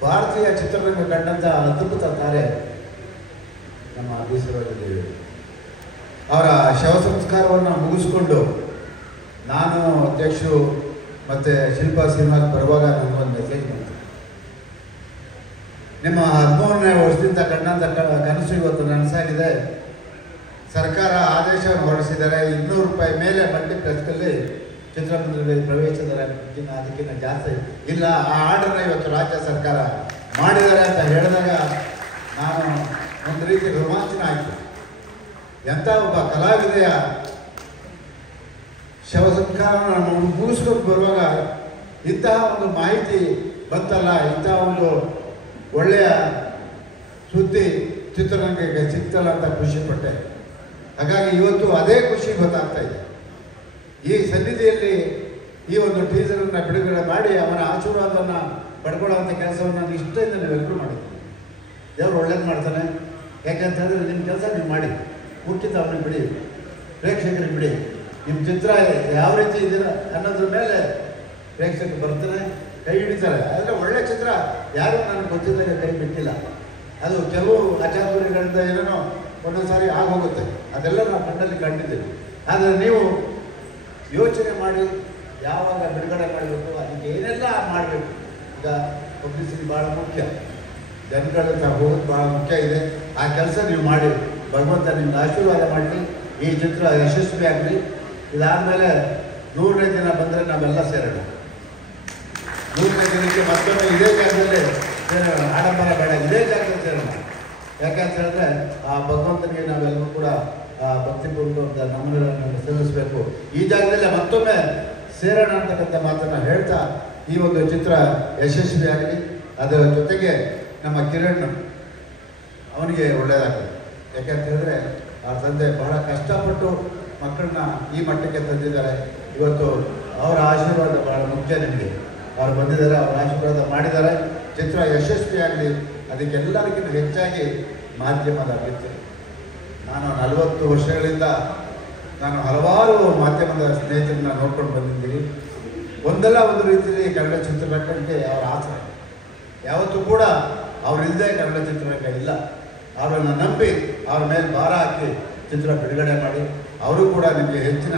ಭಾರತೀಯ ಚಿತ್ರರಂಗ ಕಂಡಂಥ ಅದ್ಭುತ ತಾರೆ ನಮ್ಮ ಬೀಸರದೇವಿ ಅವರ ಶವ ಸಂಸ್ಕಾರವನ್ನು ಮುಗಿಸ್ಕೊಂಡು ನಾನು, ಅಧ್ಯಕ್ಷರು ಮತ್ತು ಶಿಲ್ಪಾ ಶ್ರೀನಿವಾಸ್ ಬರುವಾಗ ನನಗೊಂದು ಮೆಸೇಜ್ ಬಂತು. ನಿಮ್ಮ 13ನೇ ವರ್ಷದಿಂದ ಕಂಡಂಥ ಕನಸು ಇವತ್ತು ನನಸಾಗಿದೆ. ಸರ್ಕಾರ ಆದೇಶವನ್ನು ಹೊರಡಿಸಿದ್ದಾರೆ, 200 ರೂಪಾಯಿ ಮೇಲೆ ಮಲ್ಟಿಪ್ಲೆಕ್ಸಲ್ಲಿ ಚಿತ್ರಮಂದಿರದಲ್ಲಿ ಪ್ರವೇಶ ದರ ಅದಕ್ಕಿಂತ ಜಾಸ್ತಿ ಇಲ್ಲ. ಆ ಆರ್ಡರ್ನ ಇವತ್ತು ರಾಜ್ಯ ಸರ್ಕಾರ ಮಾಡಿದ್ದಾರೆ ಅಂತ ಹೇಳಿದಾಗ ನಾನು ಒಂದು ರೀತಿ ರೋಮಾಂಚನ ಆಯಿತು. ಎಂಥ ಒಬ್ಬ ಕಲಾವಿದೆಯ ಶವ ಸಂಸ್ಕಾರವನ್ನು ಮುಗಿಸ್ಕೊಂಡು ಬರುವಾಗ ಇಂತಹ ಒಂದು ಮಾಹಿತಿ ಬಂತಲ್ಲ, ಇಂತಹ ಒಂದು ಒಳ್ಳೆಯ ಸುದ್ದಿ ಚಿತ್ರರಂಗಕ್ಕೆ ಸಿಗ್ತಲ್ಲ ಅಂತ ಖುಷಿಪಟ್ಟೆ. ಹಾಗಾಗಿ ಇವತ್ತು ಅದೇ ಖುಷಿ ಗೊತ್ತಾಗ್ತಾ ಇದೆ. ಈ ಸನ್ನಿಧಿಯಲ್ಲಿ ಈ ಒಂದು ಟೀಸರನ್ನು ಬಿಡುಗಡೆ ಮಾಡಿ ಅವನ ಆಶೀರ್ವಾದವನ್ನು ಪಡ್ಕೊಳ್ಳೋವಂಥ ಕೆಲಸವನ್ನು ನಿಷ್ಠೆಯಿಂದ ನೀವೆಲ್ಲರೂ ಮಾಡಿದ್ದೀವಿ. ದೇವರು ಒಳ್ಳೇದು ಮಾಡ್ತಾನೆ. ಯಾಕೆಂತ ಹೇಳಿದ್ರೆ ನಿಮ್ಮ ಕೆಲಸ ನೀವು ಮಾಡಿ, ಮುಖ್ಯತ ಅವನಿಗೆ ಬಿಡಿ, ಪ್ರೇಕ್ಷಕರಿಗೆ ಬಿಡಿ. ನಿಮ್ಮ ಚಿತ್ರ ಯಾವ ರೀತಿ ಇದ್ದೀರ ಅನ್ನೋದ್ರ ಮೇಲೆ ಪ್ರೇಕ್ಷಕರು ಬರ್ತಾರೆ, ಕೈ ಹಿಡಿತಾರೆ. ಆದರೆ ಒಳ್ಳೆ ಚಿತ್ರ ಯಾರೂ ನನಗೆ ಗೊತ್ತಿದ್ದಾಗ ಕೈ ಬಿಟ್ಟಿಲ್ಲ. ಅದು ಕೆಲವು ಅಚಾತುರ್ಯಗಳಿಂದ ಏನೇನೋ ಒಂದೊಂದು ಸಾರಿ ಆಗೋಗುತ್ತೆ, ಅದೆಲ್ಲ ನಾವು ಕಣ್ಣಲ್ಲಿ ಕಂಡಿದ್ದೀವಿ. ಆದರೆ ನೀವು ಯೋಚನೆ ಮಾಡಿ ಯಾವಾಗ ಬಿಡುಗಡೆ ಮಾಡಬೇಕು, ಅದಕ್ಕೆ ಏನೆಲ್ಲ ಮಾಡಬೇಕು. ಈಗ ಪಬ್ಲಿಸಿಟಿ ಭಾಳ ಮುಖ್ಯ, ಜನಗಳ ಹತ್ರ ಹೋಗೋದು ಭಾಳ ಮುಖ್ಯ ಇದೆ. ಆ ಕೆಲಸ ನೀವು ಮಾಡಿ, ಭಗವಂತ ನಿಮ್ಗೆ ಆಶೀರ್ವಾದ ಮಾಡಲಿ, ಈ ಚಿತ್ರ ಯಶಸ್ವಿ ಆಗಲಿ. ಇದಾದಮೇಲೆ 100ನೇ ದಿನ ಬಂದರೆ ನಾವೆಲ್ಲ ಸೇರೋಣ. 100ನೇ ದಿನಕ್ಕೆ ಮತ್ತೊಮ್ಮೆ ಇದೇ ಜಾಗದಲ್ಲೇ ಸೇರೋಣ. ಆಡಂಬರ ಬೇಡ, ಇದೇ ಜಾಗದಲ್ಲಿ ಸೇರೋಣ. ಯಾಕಂತ ಹೇಳಿದ್ರೆ ಆ ಭಗವಂತನಿಗೆ ನಾವೆಲ್ಲರೂ ಕೂಡ ಭಕ್ತಿಪೂರ್ವಕ ನಮ್ಮನ್ನು ಸಲ್ಲಿಸಬೇಕು. ಈ ಜಾಗದಲ್ಲೇ ಮತ್ತೊಮ್ಮೆ ಸೇರೋಣ ಅಂತಕ್ಕಂಥ ಮಾತನ್ನು ಹೇಳ್ತಾ ಈ ಒಂದು ಚಿತ್ರ ಯಶಸ್ವಿಯಾಗಲಿ. ಅದರ ಜೊತೆಗೆ ನಮ್ಮ ಕಿರಣ್ ಅವನಿಗೆ ಒಳ್ಳೆಯದಾಗಲಿ. ಯಾಕೆಂತ ಹೇಳಿದ್ರೆ ಆ ತಂದೆ ಬಹಳ ಕಷ್ಟಪಟ್ಟು ಮಕ್ಕಳನ್ನ ಈ ಮಟ್ಟಕ್ಕೆ ತಂದಿದ್ದಾರೆ. ಇವತ್ತು ಅವರ ಆಶೀರ್ವಾದ ಬಹಳ ಮುಖ್ಯ. ನಿಮಗೆ ಅವ್ರು ಬಂದಿದ್ದಾರೆ, ಅವರ ಆಶೀರ್ವಾದ ಮಾಡಿದ್ದಾರೆ. ಚಿತ್ರ ಯಶಸ್ವಿಯಾಗಲಿ. ಅದಕ್ಕೆಲ್ಲರಿಗಿಂತ ಹೆಚ್ಚಾಗಿ ಮಾಧ್ಯಮದ ಮಿತ್ರ. ನಾನು 40 ವರ್ಷಗಳಿಂದ ನಾನು ಹಲವಾರು ಮಾಧ್ಯಮದ ಸ್ನೇಹಿತರನ್ನ ನೋಡ್ಕೊಂಡು ಬಂದಿದ್ದೀನಿ. ಒಂದಲ್ಲ ಒಂದು ರೀತಿಯಲ್ಲಿ ಕನ್ನಡ ಚಿತ್ರರಂಗಕ್ಕೆ ಅವರ ಆಸರೆ. ಯಾವತ್ತೂ ಕೂಡ ಅವರಿಲ್ಲದೆ ಕನ್ನಡ ಚಿತ್ರರಂಗ ಇಲ್ಲ. ಅವರನ್ನು ನಂಬಿ ಅವ್ರ ಮೇಲೆ ಭಾರ ಹಾಕಿ ಚಿತ್ರ ಬಿಡುಗಡೆ ಮಾಡಿ, ಅವರು ಕೂಡ ನಿಮಗೆ ಹೆಚ್ಚಿನ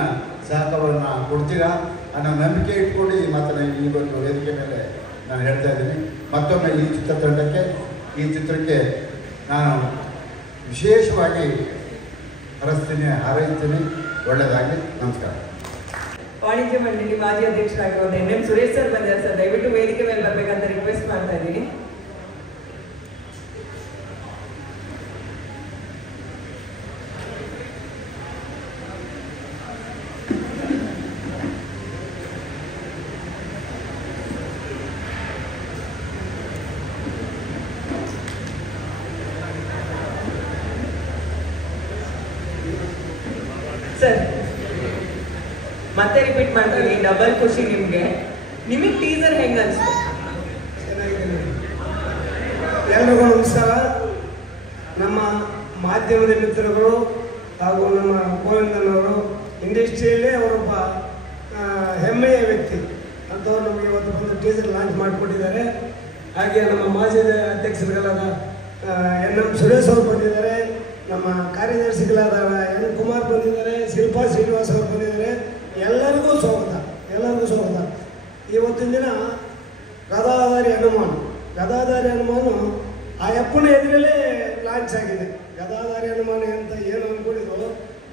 ಸಹಕಾರವನ್ನು ಕೊಡ್ತೀರಾ ಅನ್ನೋ ನಂಬಿಕೆ ಇಟ್ಕೊಂಡು ಈ ಮಾತನ್ನು ಈ ಒಂದು ವೇದಿಕೆ ಮೇಲೆ ನಾನು ಹೇಳ್ತಾ ಇದ್ದೀನಿ. ಮತ್ತೊಮ್ಮೆ ಈ ಚಿತ್ರತಂಡಕ್ಕೆ, ಈ ಚಿತ್ರಕ್ಕೆ ನಾನು ವಿಶೇಷವಾಗಿ ಹರಸ್ತೀನಿ, ಹಾರೈಸ್ತೀನಿ. ಒಳ್ಳೆಯದಾಗಲಿ. ನಮಸ್ಕಾರ. ವಾಣಿಜ್ಯ ಮಂಡಳಿ ಮಾಜಿ ಅಧ್ಯಕ್ಷರಾಗಿರೋದು NM ಸುರೇಶ್ ಸರ್ ಬಂದಿದ್ದಾರೆ ಸರ್. ದಯವಿಟ್ಟು ವೇದಿಕೆ ಮೇಲೆ ಬರಬೇಕಂತ ರಿಕ್ವೆಸ್ಟ್ ಮಾಡ್ತಾ ಇದ್ದೀನಿ. ಸರ್ ಮತ್ತೆ ರಿಪೀಟ್ ಮಾಡ್ತೀವಿ, ಡಬಲ್ ಖುಷಿ ನಿಮಗೆ. ನಿಮಗೆ ಟೀಸರ್ ಹೆಂಗ ಅನ್ಸ್ತು? ಚೆನ್ನಾಗಿದೆ. ಎಲ್ರಿಗೂ ನಮಸ್ಕಾರ. ನಮ್ಮ ಮಾಧ್ಯಮದ ಮಿತ್ರಗಳು ಹಾಗೂ ನಮ್ಮ ಗೋವಿಂದನವರು ಇಂಡಸ್ಟ್ರಿಯಲ್ಲೇ ಅವರೊಬ್ಬ ಹೆಮ್ಮೆಯ ವ್ಯಕ್ತಿ ಅಂಥವ್ರು ನಮಗೆ ಇವತ್ತು ಒಂದು ಟೀಸರ್ ಲಾಂಚ್ ಮಾಡಿಕೊಟ್ಟಿದ್ದಾರೆ. ಹಾಗೆ ನಮ್ಮ ಮಾಜಿ ಅಧ್ಯಕ್ಷರುಗಳಾದ NM ಸುರೇಶ್ ಅವರು ಬಂದಿದ್ದಾರೆ, ನಮ್ಮ ಕಾರ್ಯದರ್ಶಿಗಳಾದ N ಕುಮಾರ್ ಬಂದಿದ್ದಾರೆ, ಶಿಲ್ಪಾ ಶ್ರೀನಿವಾಸ್ ಅವರು ಬಂದಿದ್ದಾರೆ. ಎಲ್ಲರಿಗೂ ಸ್ವಾಗತ, ಎಲ್ಲರಿಗೂ ಸ್ವಾಗತ. ಇವತ್ತಿನ ದಿನ ಗದಾಧಾರಿ ಹನುಮಾನು ಆ ಅಪ್ಪನ ಎದುರಲ್ಲೇ ಲಾಂಚ್ ಆಗಿದೆ. ಗದಾಧಾರಿ ಹನುಮಾನ ಅಂತ ಏನು ಅಂದ್ಕೊಂಡಿದ್ರು,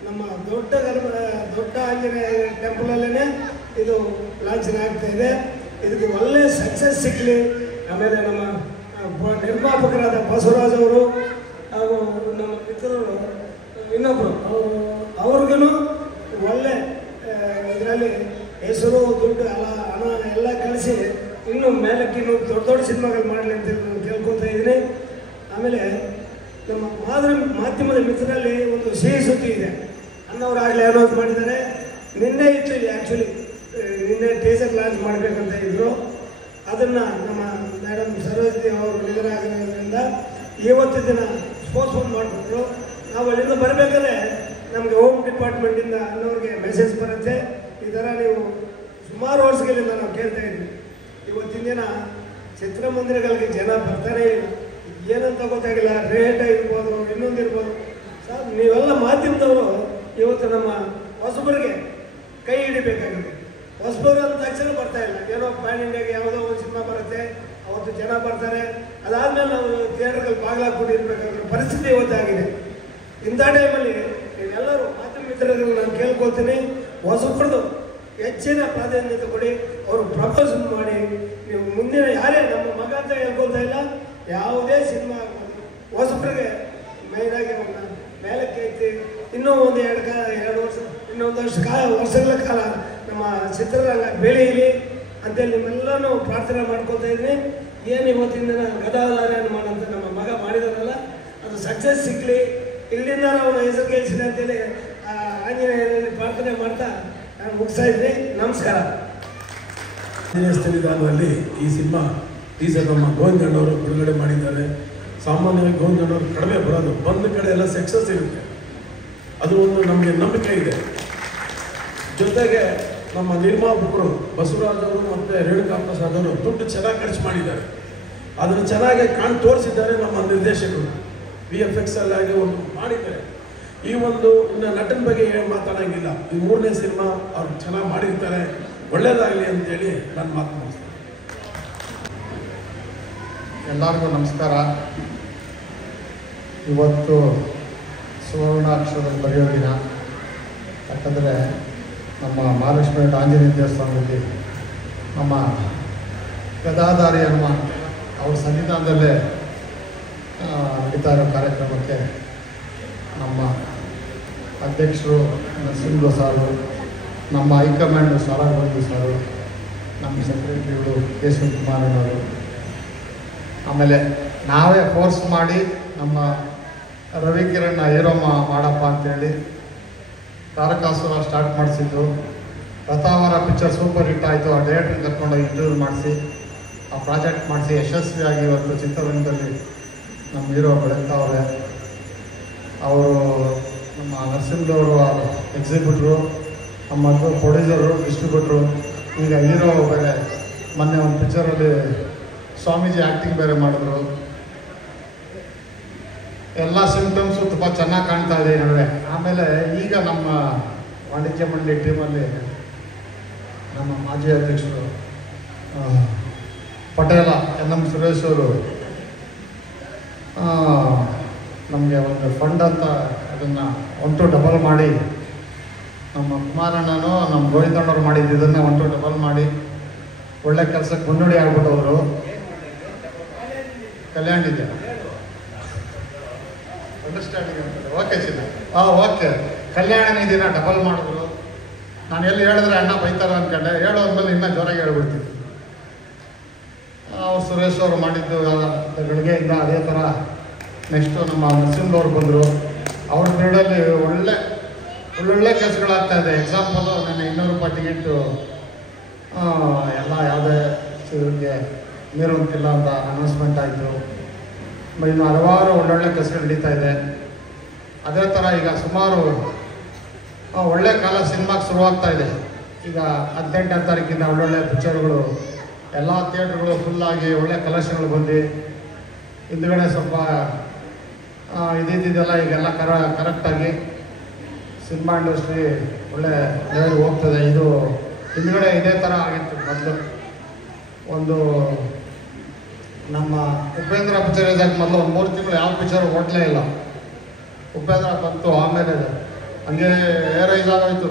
ನಮ್ಮ ದೊಡ್ಡ ಆಂಜನೇಯ ಟೆಂಪಲಲ್ಲೇ ಇದು ಲಾಂಚ್ ಆಗ್ತಾ ಇದೆ. ಇದಕ್ಕೆ ಒಳ್ಳೆ ಸಕ್ಸಸ್ ಸಿಕ್ಕಲಿ. ಆಮೇಲೆ ನಮ್ಮ ನಿರ್ಮಾಪಕರಾದ ಬಸವರಾಜ್ ಅವರು ಹಾಗೂ ನಮ್ಮ ಮಿತ್ರರು ಇನ್ನೊಬ್ಬರು ಅವ್ರಿಗೂ ಒಳ್ಳೆ ಇದರಲ್ಲಿ ಹೆಸರು, ದುಡ್ಡು, ಹಣ ಎಲ್ಲ ಕಳಿಸಿ ಇನ್ನೂ ಮೇಲಕ್ಕೆ ಇನ್ನೂ ದೊಡ್ಡ ಸಿನಿಮಾಗಳು ಮಾಡಲಿ ಅಂತ ನಾನು ಕೇಳ್ಕೊತಾ ಇದ್ದೀನಿ. ಆಮೇಲೆ ನಮ್ಮ ಮಾಧ್ಯಮದ ಮಿತ್ರರಲ್ಲಿ ಒಂದು ಸಿಹಿ ಸುದ್ದಿ ಇದೆ. ಅಣ್ಣವರು ಆಗಲೇ ಅನೌನ್ಸ್ ಮಾಡಿದ್ದಾರೆ. ನಿನ್ನೆ ಇತ್ತು, ಆ್ಯಕ್ಚುಲಿ ನಿನ್ನೆ ಟೀಸರ್ ಲಾಂಚ್ ಮಾಡಬೇಕಂತ ಇದ್ದರು. ಅದನ್ನು ನಮ್ಮ ಮೇಡಮ್ ಸರೋಜಿನಿ ಅವರು ನಿಧನ ಆಗಿರೋದ್ರಿಂದ ಇವತ್ತು ದಿನ ಪೋಸ್ಟ್ಪೋನ್ ಮಾಡಿಬಿಟ್ರು. ನಾವು ಅಲ್ಲಿಂದ ಬರಬೇಕಾದ್ರೆ ನಮಗೆ ಹೋಮ್ ಡಿಪಾರ್ಟ್ಮೆಂಟಿಂದ ಅನ್ನೋರಿಗೆ ಮೆಸೇಜ್ ಬರುತ್ತೆ, ಈ ಥರ ನೀವು ಸುಮಾರು ವರ್ಷಗಳಿಂದ ನಾವು ಕೇಳ್ತಾ ಇದ್ವಿ. ಇವತ್ತಿನ ದಿನ ಚಿತ್ರಮಂದಿರಗಳಿಗೆ ಜನ ಬರ್ತಾನೆ ಇಲ್ಲ. ಏನಂತ ಗೊತ್ತಾಗಿಲ್ಲ, ರೇಟ್ ಇರ್ಬೋದು, ಇನ್ನೊಂದಿರ್ಬೋದು. ಸರ್ ನೀವೆಲ್ಲ ಮಾಧ್ಯಮದವರು ಇವತ್ತು ನಮ್ಮ ಹೊಸಬರಿಗೆ ಕೈ ಹಿಡಿಬೇಕಾಗಿದೆ. ಹೊಸಬರು ಅಂದ ತಕ್ಷಣ ಬರ್ತಾ ಇಲ್ಲ. ಏನೋ ಪ್ಯಾನ್ ಇಂಡಿಯಾಗೆ ಯಾವುದೋ ಒಂದು ಸಿನಿಮಾ ಬರುತ್ತೆ, ಅವತ್ತು ಜನ ಬರ್ತಾರೆ. ಅದಾದಮೇಲೆ ನಾವು ಥಿಯೇಟರ್ಗಳು ಬಾಗಿಲಾಗ್ಬಿಟ್ಟು ಇರಬೇಕಾಗಿರೋ ಪರಿಸ್ಥಿತಿ ಇವತ್ತಾಗಿದೆ. ಇಂಥ ಟೈಮಲ್ಲಿ ನೀವೆಲ್ಲರೂ ಮಾಧ್ಯಮ ಮಿತ್ರರು ನಾನು ಕೇಳ್ಕೊಳ್ತೀನಿ, ಹೊಸಬ್ರದ್ದು ಹೆಚ್ಚಿನ ಪ್ರಾಧಾನ್ಯತೆ ಕೊಡಿ. ಅವರು ಪ್ರಪೋಸ್ ಮಾಡಿ ನೀವು ಮುಂದಿನ ಯಾರೇ ನಮ್ಮ ಮಗ ಅಂತ ಹೇಳ್ಕೊಳ್ತಾ ಇಲ್ಲ, ಯಾವುದೇ ಸಿನಿಮಾ ಆಗ್ಬೋದು ಹೊಸಬ್ರಿಗೆ ಮೈನಾಗಿ ಅವನ್ನ ಮೇಲಕ್ಕೆ ಐತಿ. ಇನ್ನೂ ಒಂದು 2 ವರ್ಷ, ಇನ್ನೊಂದು ವರ್ಷಗಳ ಕಾಲ ನಮ್ಮ ಚಿತ್ರರಂಗ ಬೆಳೆಯಲಿ ಅಂತೇಳಿ ನಿಮ್ಮೆಲ್ಲನೂ ಪ್ರಾರ್ಥನೆ ಮಾಡ್ಕೊಳ್ತಾ ಇದ್ದೀನಿ. ಏನು ಇವತ್ತಿನ ದಿನ ಗದಾಧಾರಿ ಹನುಮಾನ್ ಅಂತ ನಮ್ಮ ಮಗ ಮಾಡಿದಾರಲ್ಲ, ಅದು ಸಕ್ಸಸ್ ಸಿಕ್ಕಲಿ. ಇಲ್ಲಿಂದ ನಾವು ಹೆಸರು ಗೆಲ್ಸಿದೆ ಅಂತೇಳಿ ಆಂಜನೇಯರಲ್ಲಿ ಪ್ರಾರ್ಥನೆ ಮಾಡ್ತಾ ನಾನು ಮುಗಿಸ್ತಾ ಇದ್ದೀನಿ. ನಮಸ್ಕಾರ. ಸ್ಥಳಿದಾನದಲ್ಲಿ ಈ ಸಿನಿಮಾ ಟೀಸರ್ ನಮ್ಮ ಗೋವಿಂದಣ್ಣವರು ಬಿಡುಗಡೆ ಮಾಡಿದ್ದಾರೆ. ಸಾಮಾನ್ಯವಾಗಿ ಗೋವಿಂದಣ್ಣವರು ಕಡಿಮೆ ಬರೋದು, ಬಂದ ಕಡೆ ಎಲ್ಲ ಸಕ್ಸಸ್ ಇರುತ್ತೆ, ಅದು ಒಂದು ನಮಗೆ ನಂಬಿಕೆ ಇದೆ. ಜೊತೆಗೆ ನಮ್ಮ ನಿರ್ಮಾಪಕರು ಬಸವರಾಜ್ ಅವರು ಮತ್ತು ರೇಣುಕಾ ಪ್ರಸಾದ್ ಅವರು ದುಡ್ಡು ಚೆನ್ನಾಗಿ ಖರ್ಚು ಮಾಡಿದ್ದಾರೆ, ಅದನ್ನು ಚೆನ್ನಾಗಿ ತೋರಿಸಿದ್ದಾರೆ. ನಮ್ಮ ನಿರ್ದೇಶಕರು VFX ಆಗಿ ಒಂದು ಮಾಡಿದ್ದಾರೆ. ಈ ಒಂದು ಇನ್ನು ನಟನ ಬಗ್ಗೆ ಏನು ಮಾತಾಡೋಂಗಿಲ್ಲ, ಈ 3ನೇ ಸಿನಿಮಾ ಅವ್ರು ಚೆನ್ನಾಗಿ ಮಾಡಿರ್ತಾರೆ, ಒಳ್ಳೆಯದಾಗಲಿ ಅಂತೇಳಿ ನಾನು ಮಾತು ಮುಗಿಸ್ತೇನೆ. ಎಲ್ಲರಿಗೂ ನಮಸ್ಕಾರ. ಇವತ್ತು ಸುವರ್ಣಾಕ್ಷರದಲ್ಲಿ ಬರೆಯೋ ದಿನ. ಯಾಕಂದರೆ ನಮ್ಮ ಮಹಾಲಕ್ಷ್ಮಿ ಆಂಜನೇಯ ದೇವಸ್ಥಾನದಲ್ಲಿ ನಮ್ಮ ಗದಾಧಾರಿ ಹನುಮಾನ್ ಅವ್ರ ಸನ್ನಿಧಾನದಲ್ಲೇ ನಡೀತಾ ಇರೋ ಕಾರ್ಯಕ್ರಮಕ್ಕೆ ನಮ್ಮ ಅಧ್ಯಕ್ಷರು ನರಸಿಂಹ ಸಾರು, ನಮ್ಮ ಹೈಕಮಾಂಡ್ ಸಾರಾಗೋಗಿ ಸಾರು, ನಮ್ಮ ಸೆಕ್ರೆಟರಿಗಳು ಕೇಶವಕುಮಾರನವರು, ಆಮೇಲೆ ನಾವೇ ಫೋರ್ಸ್ ಮಾಡಿ ನಮ್ಮ ರವಿಕಿರಣ್ ಹೀರೋ ಮಾಡಪ್ಪ ಅಂತೇಳಿ ತಾರಕಾಸುರ ಸ್ಟಾರ್ಟ್ ಮಾಡಿಸಿದ್ದು. ರಥಾವರ ಪಿಕ್ಚರ್ ಸೂಪರ್ ಹಿಟ್ ಆಯಿತು. ಆ ಡೈರೆಕ್ಟ್ರಿಗೆ ಕರ್ಕೊಂಡೋಗಿ ಇಂಟರ್ವ್ಯೂ ಮಾಡಿಸಿ ಆ ಪ್ರಾಜೆಕ್ಟ್ ಮಾಡಿಸಿ ಯಶಸ್ವಿಯಾಗಿ ಇವತ್ತು ಚಿತ್ರರಂಗದಲ್ಲಿ ನಮ್ಮ ಹೀರೋ ಬೆಳಗ್ತಾವ್ರೆ. ಅವರು ನಮ್ಮ ನರಸಿಂಹದವರು ಎಕ್ಸಿಬಿಟ್ರು, ನಮ್ಮ ಪ್ರೊಡ್ಯೂಸರು, ಡಿಸ್ಟ್ರಿಬ್ಯೂಟ್ರು, ಈಗ ಹೀರೋ ಬೇರೆ. ಮೊನ್ನೆ ಒಂದು ಪಿಕ್ಚರಲ್ಲಿ ಸ್ವಾಮೀಜಿ ಆ್ಯಕ್ಟಿಂಗ್ ಬೇರೆ ಮಾಡಿದ್ರು. ಎಲ್ಲ ಸಿಂಪ್ಟಮ್ಸು ತುಂಬ ಚೆನ್ನಾಗಿ ಕಾಣ್ತಾ ಇದೆ ಈ ನಡುವೆ. ಆಮೇಲೆ ಈಗ ನಮ್ಮ ವಾಣಿಜ್ಯ ಮಂಡಳಿ ಟೀಮಲ್ಲಿ ನಮ್ಮ ಮಾಜಿ ಅಧ್ಯಕ್ಷರು ಪಟೇಲ NM ಸುರೇಶ್ ಅವರು ನಮಗೆ ಒಂದು ಫಂಡ್ ಅಂತ ಅದನ್ನು 1 to ಡಬಲ್ ಮಾಡಿ, ನಮ್ಮ ಕುಮಾರಣ್ಣನೂ ನಮ್ಮ ಗೋವಿಂದಣ್ಣವ್ರು ಮಾಡಿದ್ದು ಇದನ್ನು 1 to ಡಬಲ್ ಮಾಡಿ ಒಳ್ಳೆ ಕೆಲಸಕ್ಕೆ ಮುನ್ನುಡಿ ಆಗ್ಬಿಟ್ಟವರು. ಕಲ್ಯಾಣ ಇದೆ ಅಂಡರ್ಸ್ಟ್ಯಾಂಡಿಂಗ್ ಅಂತ. ಓಕೆ ಚಿನ್ನ, ಓಕೆ. ಕಲ್ಯಾಣ ನಿಧಿನ ಡಬಲ್ ಮಾಡಿದ್ರು. ನಾನು ಎಲ್ಲಿ ಹೇಳಿದ್ರೆ ಅಣ್ಣ ಬೈತಾರ ಅಂದ್ಕೊಂಡೆ, ಹೇಳೋದ್ಮೇಲೆ ಇನ್ನೂ ಜೋರಾಗಿ ಹೇಳ್ಬಿಡ್ತೀನಿ. ಅವ್ರು ಸುರೇಶ್ ಅವರು ಮಾಡಿದ್ದು ಗಳಿಗೆಯಿಂದ ಅದೇ ಥರ. ನೆಕ್ಸ್ಟು ನಮ್ಮ ನರಸಿಂಹವ್ರು ಬಂದರು. ಅವ್ರ ಪೀರಿಯಡಲ್ಲಿ ಒಳ್ಳೊಳ್ಳೆ ಕೆಲಸಗಳಾಗ್ತಾಯಿದೆ. ಎಕ್ಸಾಂಪಲು ನನ್ನ 200 ರೂಪಾಯಿ ಟಿಕೆಟು ಎಲ್ಲ ಯಾವುದೇ ಇದಕ್ಕೆ ನೀರುಂತಿಲ್ಲ ಅಂತ ಅನೌನ್ಸ್ಮೆಂಟ್ ಆಯಿತು. ಇನ್ನು ಹಲವಾರು ಒಳ್ಳೊಳ್ಳೆ ಕೆಲಸಗಳು ನಡೀತಾ ಇದೆ. ಅದೇ ಥರ ಈಗ ಸುಮಾರು ಒಳ್ಳೆ ಕಾಲ ಸಿನಿಮಾಗೆ ಶುರುವಾಗ್ತಾ ಇದೆ. ಈಗ 18ನೇ ತಾರೀಕಿಂದ ಒಳ್ಳೊಳ್ಳೆ ಪಿಕ್ಚರ್ಗಳು ಎಲ್ಲ ಥಿಯೇಟ್ರ್ಗಳು ಫುಲ್ಲಾಗಿ ಒಳ್ಳೆ ಕಲೆಕ್ಷನ್ಗಳು ಬಂದು, ಹಿಂದುಗಡೆ ಸ್ವಲ್ಪ ಇದ್ದಿದ್ದೆಲ್ಲ ಈಗೆಲ್ಲ ಕರೆಕ್ಟಾಗಿ ಸಿನಿಮಾ ಇಂಡಸ್ಟ್ರಿ ಒಳ್ಳೆ ಲೆವೆಲ್ ಹೋಗ್ತದೆ. ಇದು ಹಿಂದುಗಡೆ ಇದೇ ಥರ ಆಗಿತ್ತು ಮೊದಲು. ಒಂದು ನಮ್ಮ ಉಪೇಂದ್ರ ಪಿಕ್ಚರ್ ಇದ್ದಾಗ ಮೊದಲು ಒಂದು 3 ತಿಂಗಳು ಯಾವ ಪಿಕ್ಚರ್ ಓಡಲೇ ಇಲ್ಲ. ಉಪೇಂದ್ರ ಬಂತು, ಆಮೇಲೆ ಹಂಗೆ ಏರೈಸ್ ಆಗೋಯ್ತು.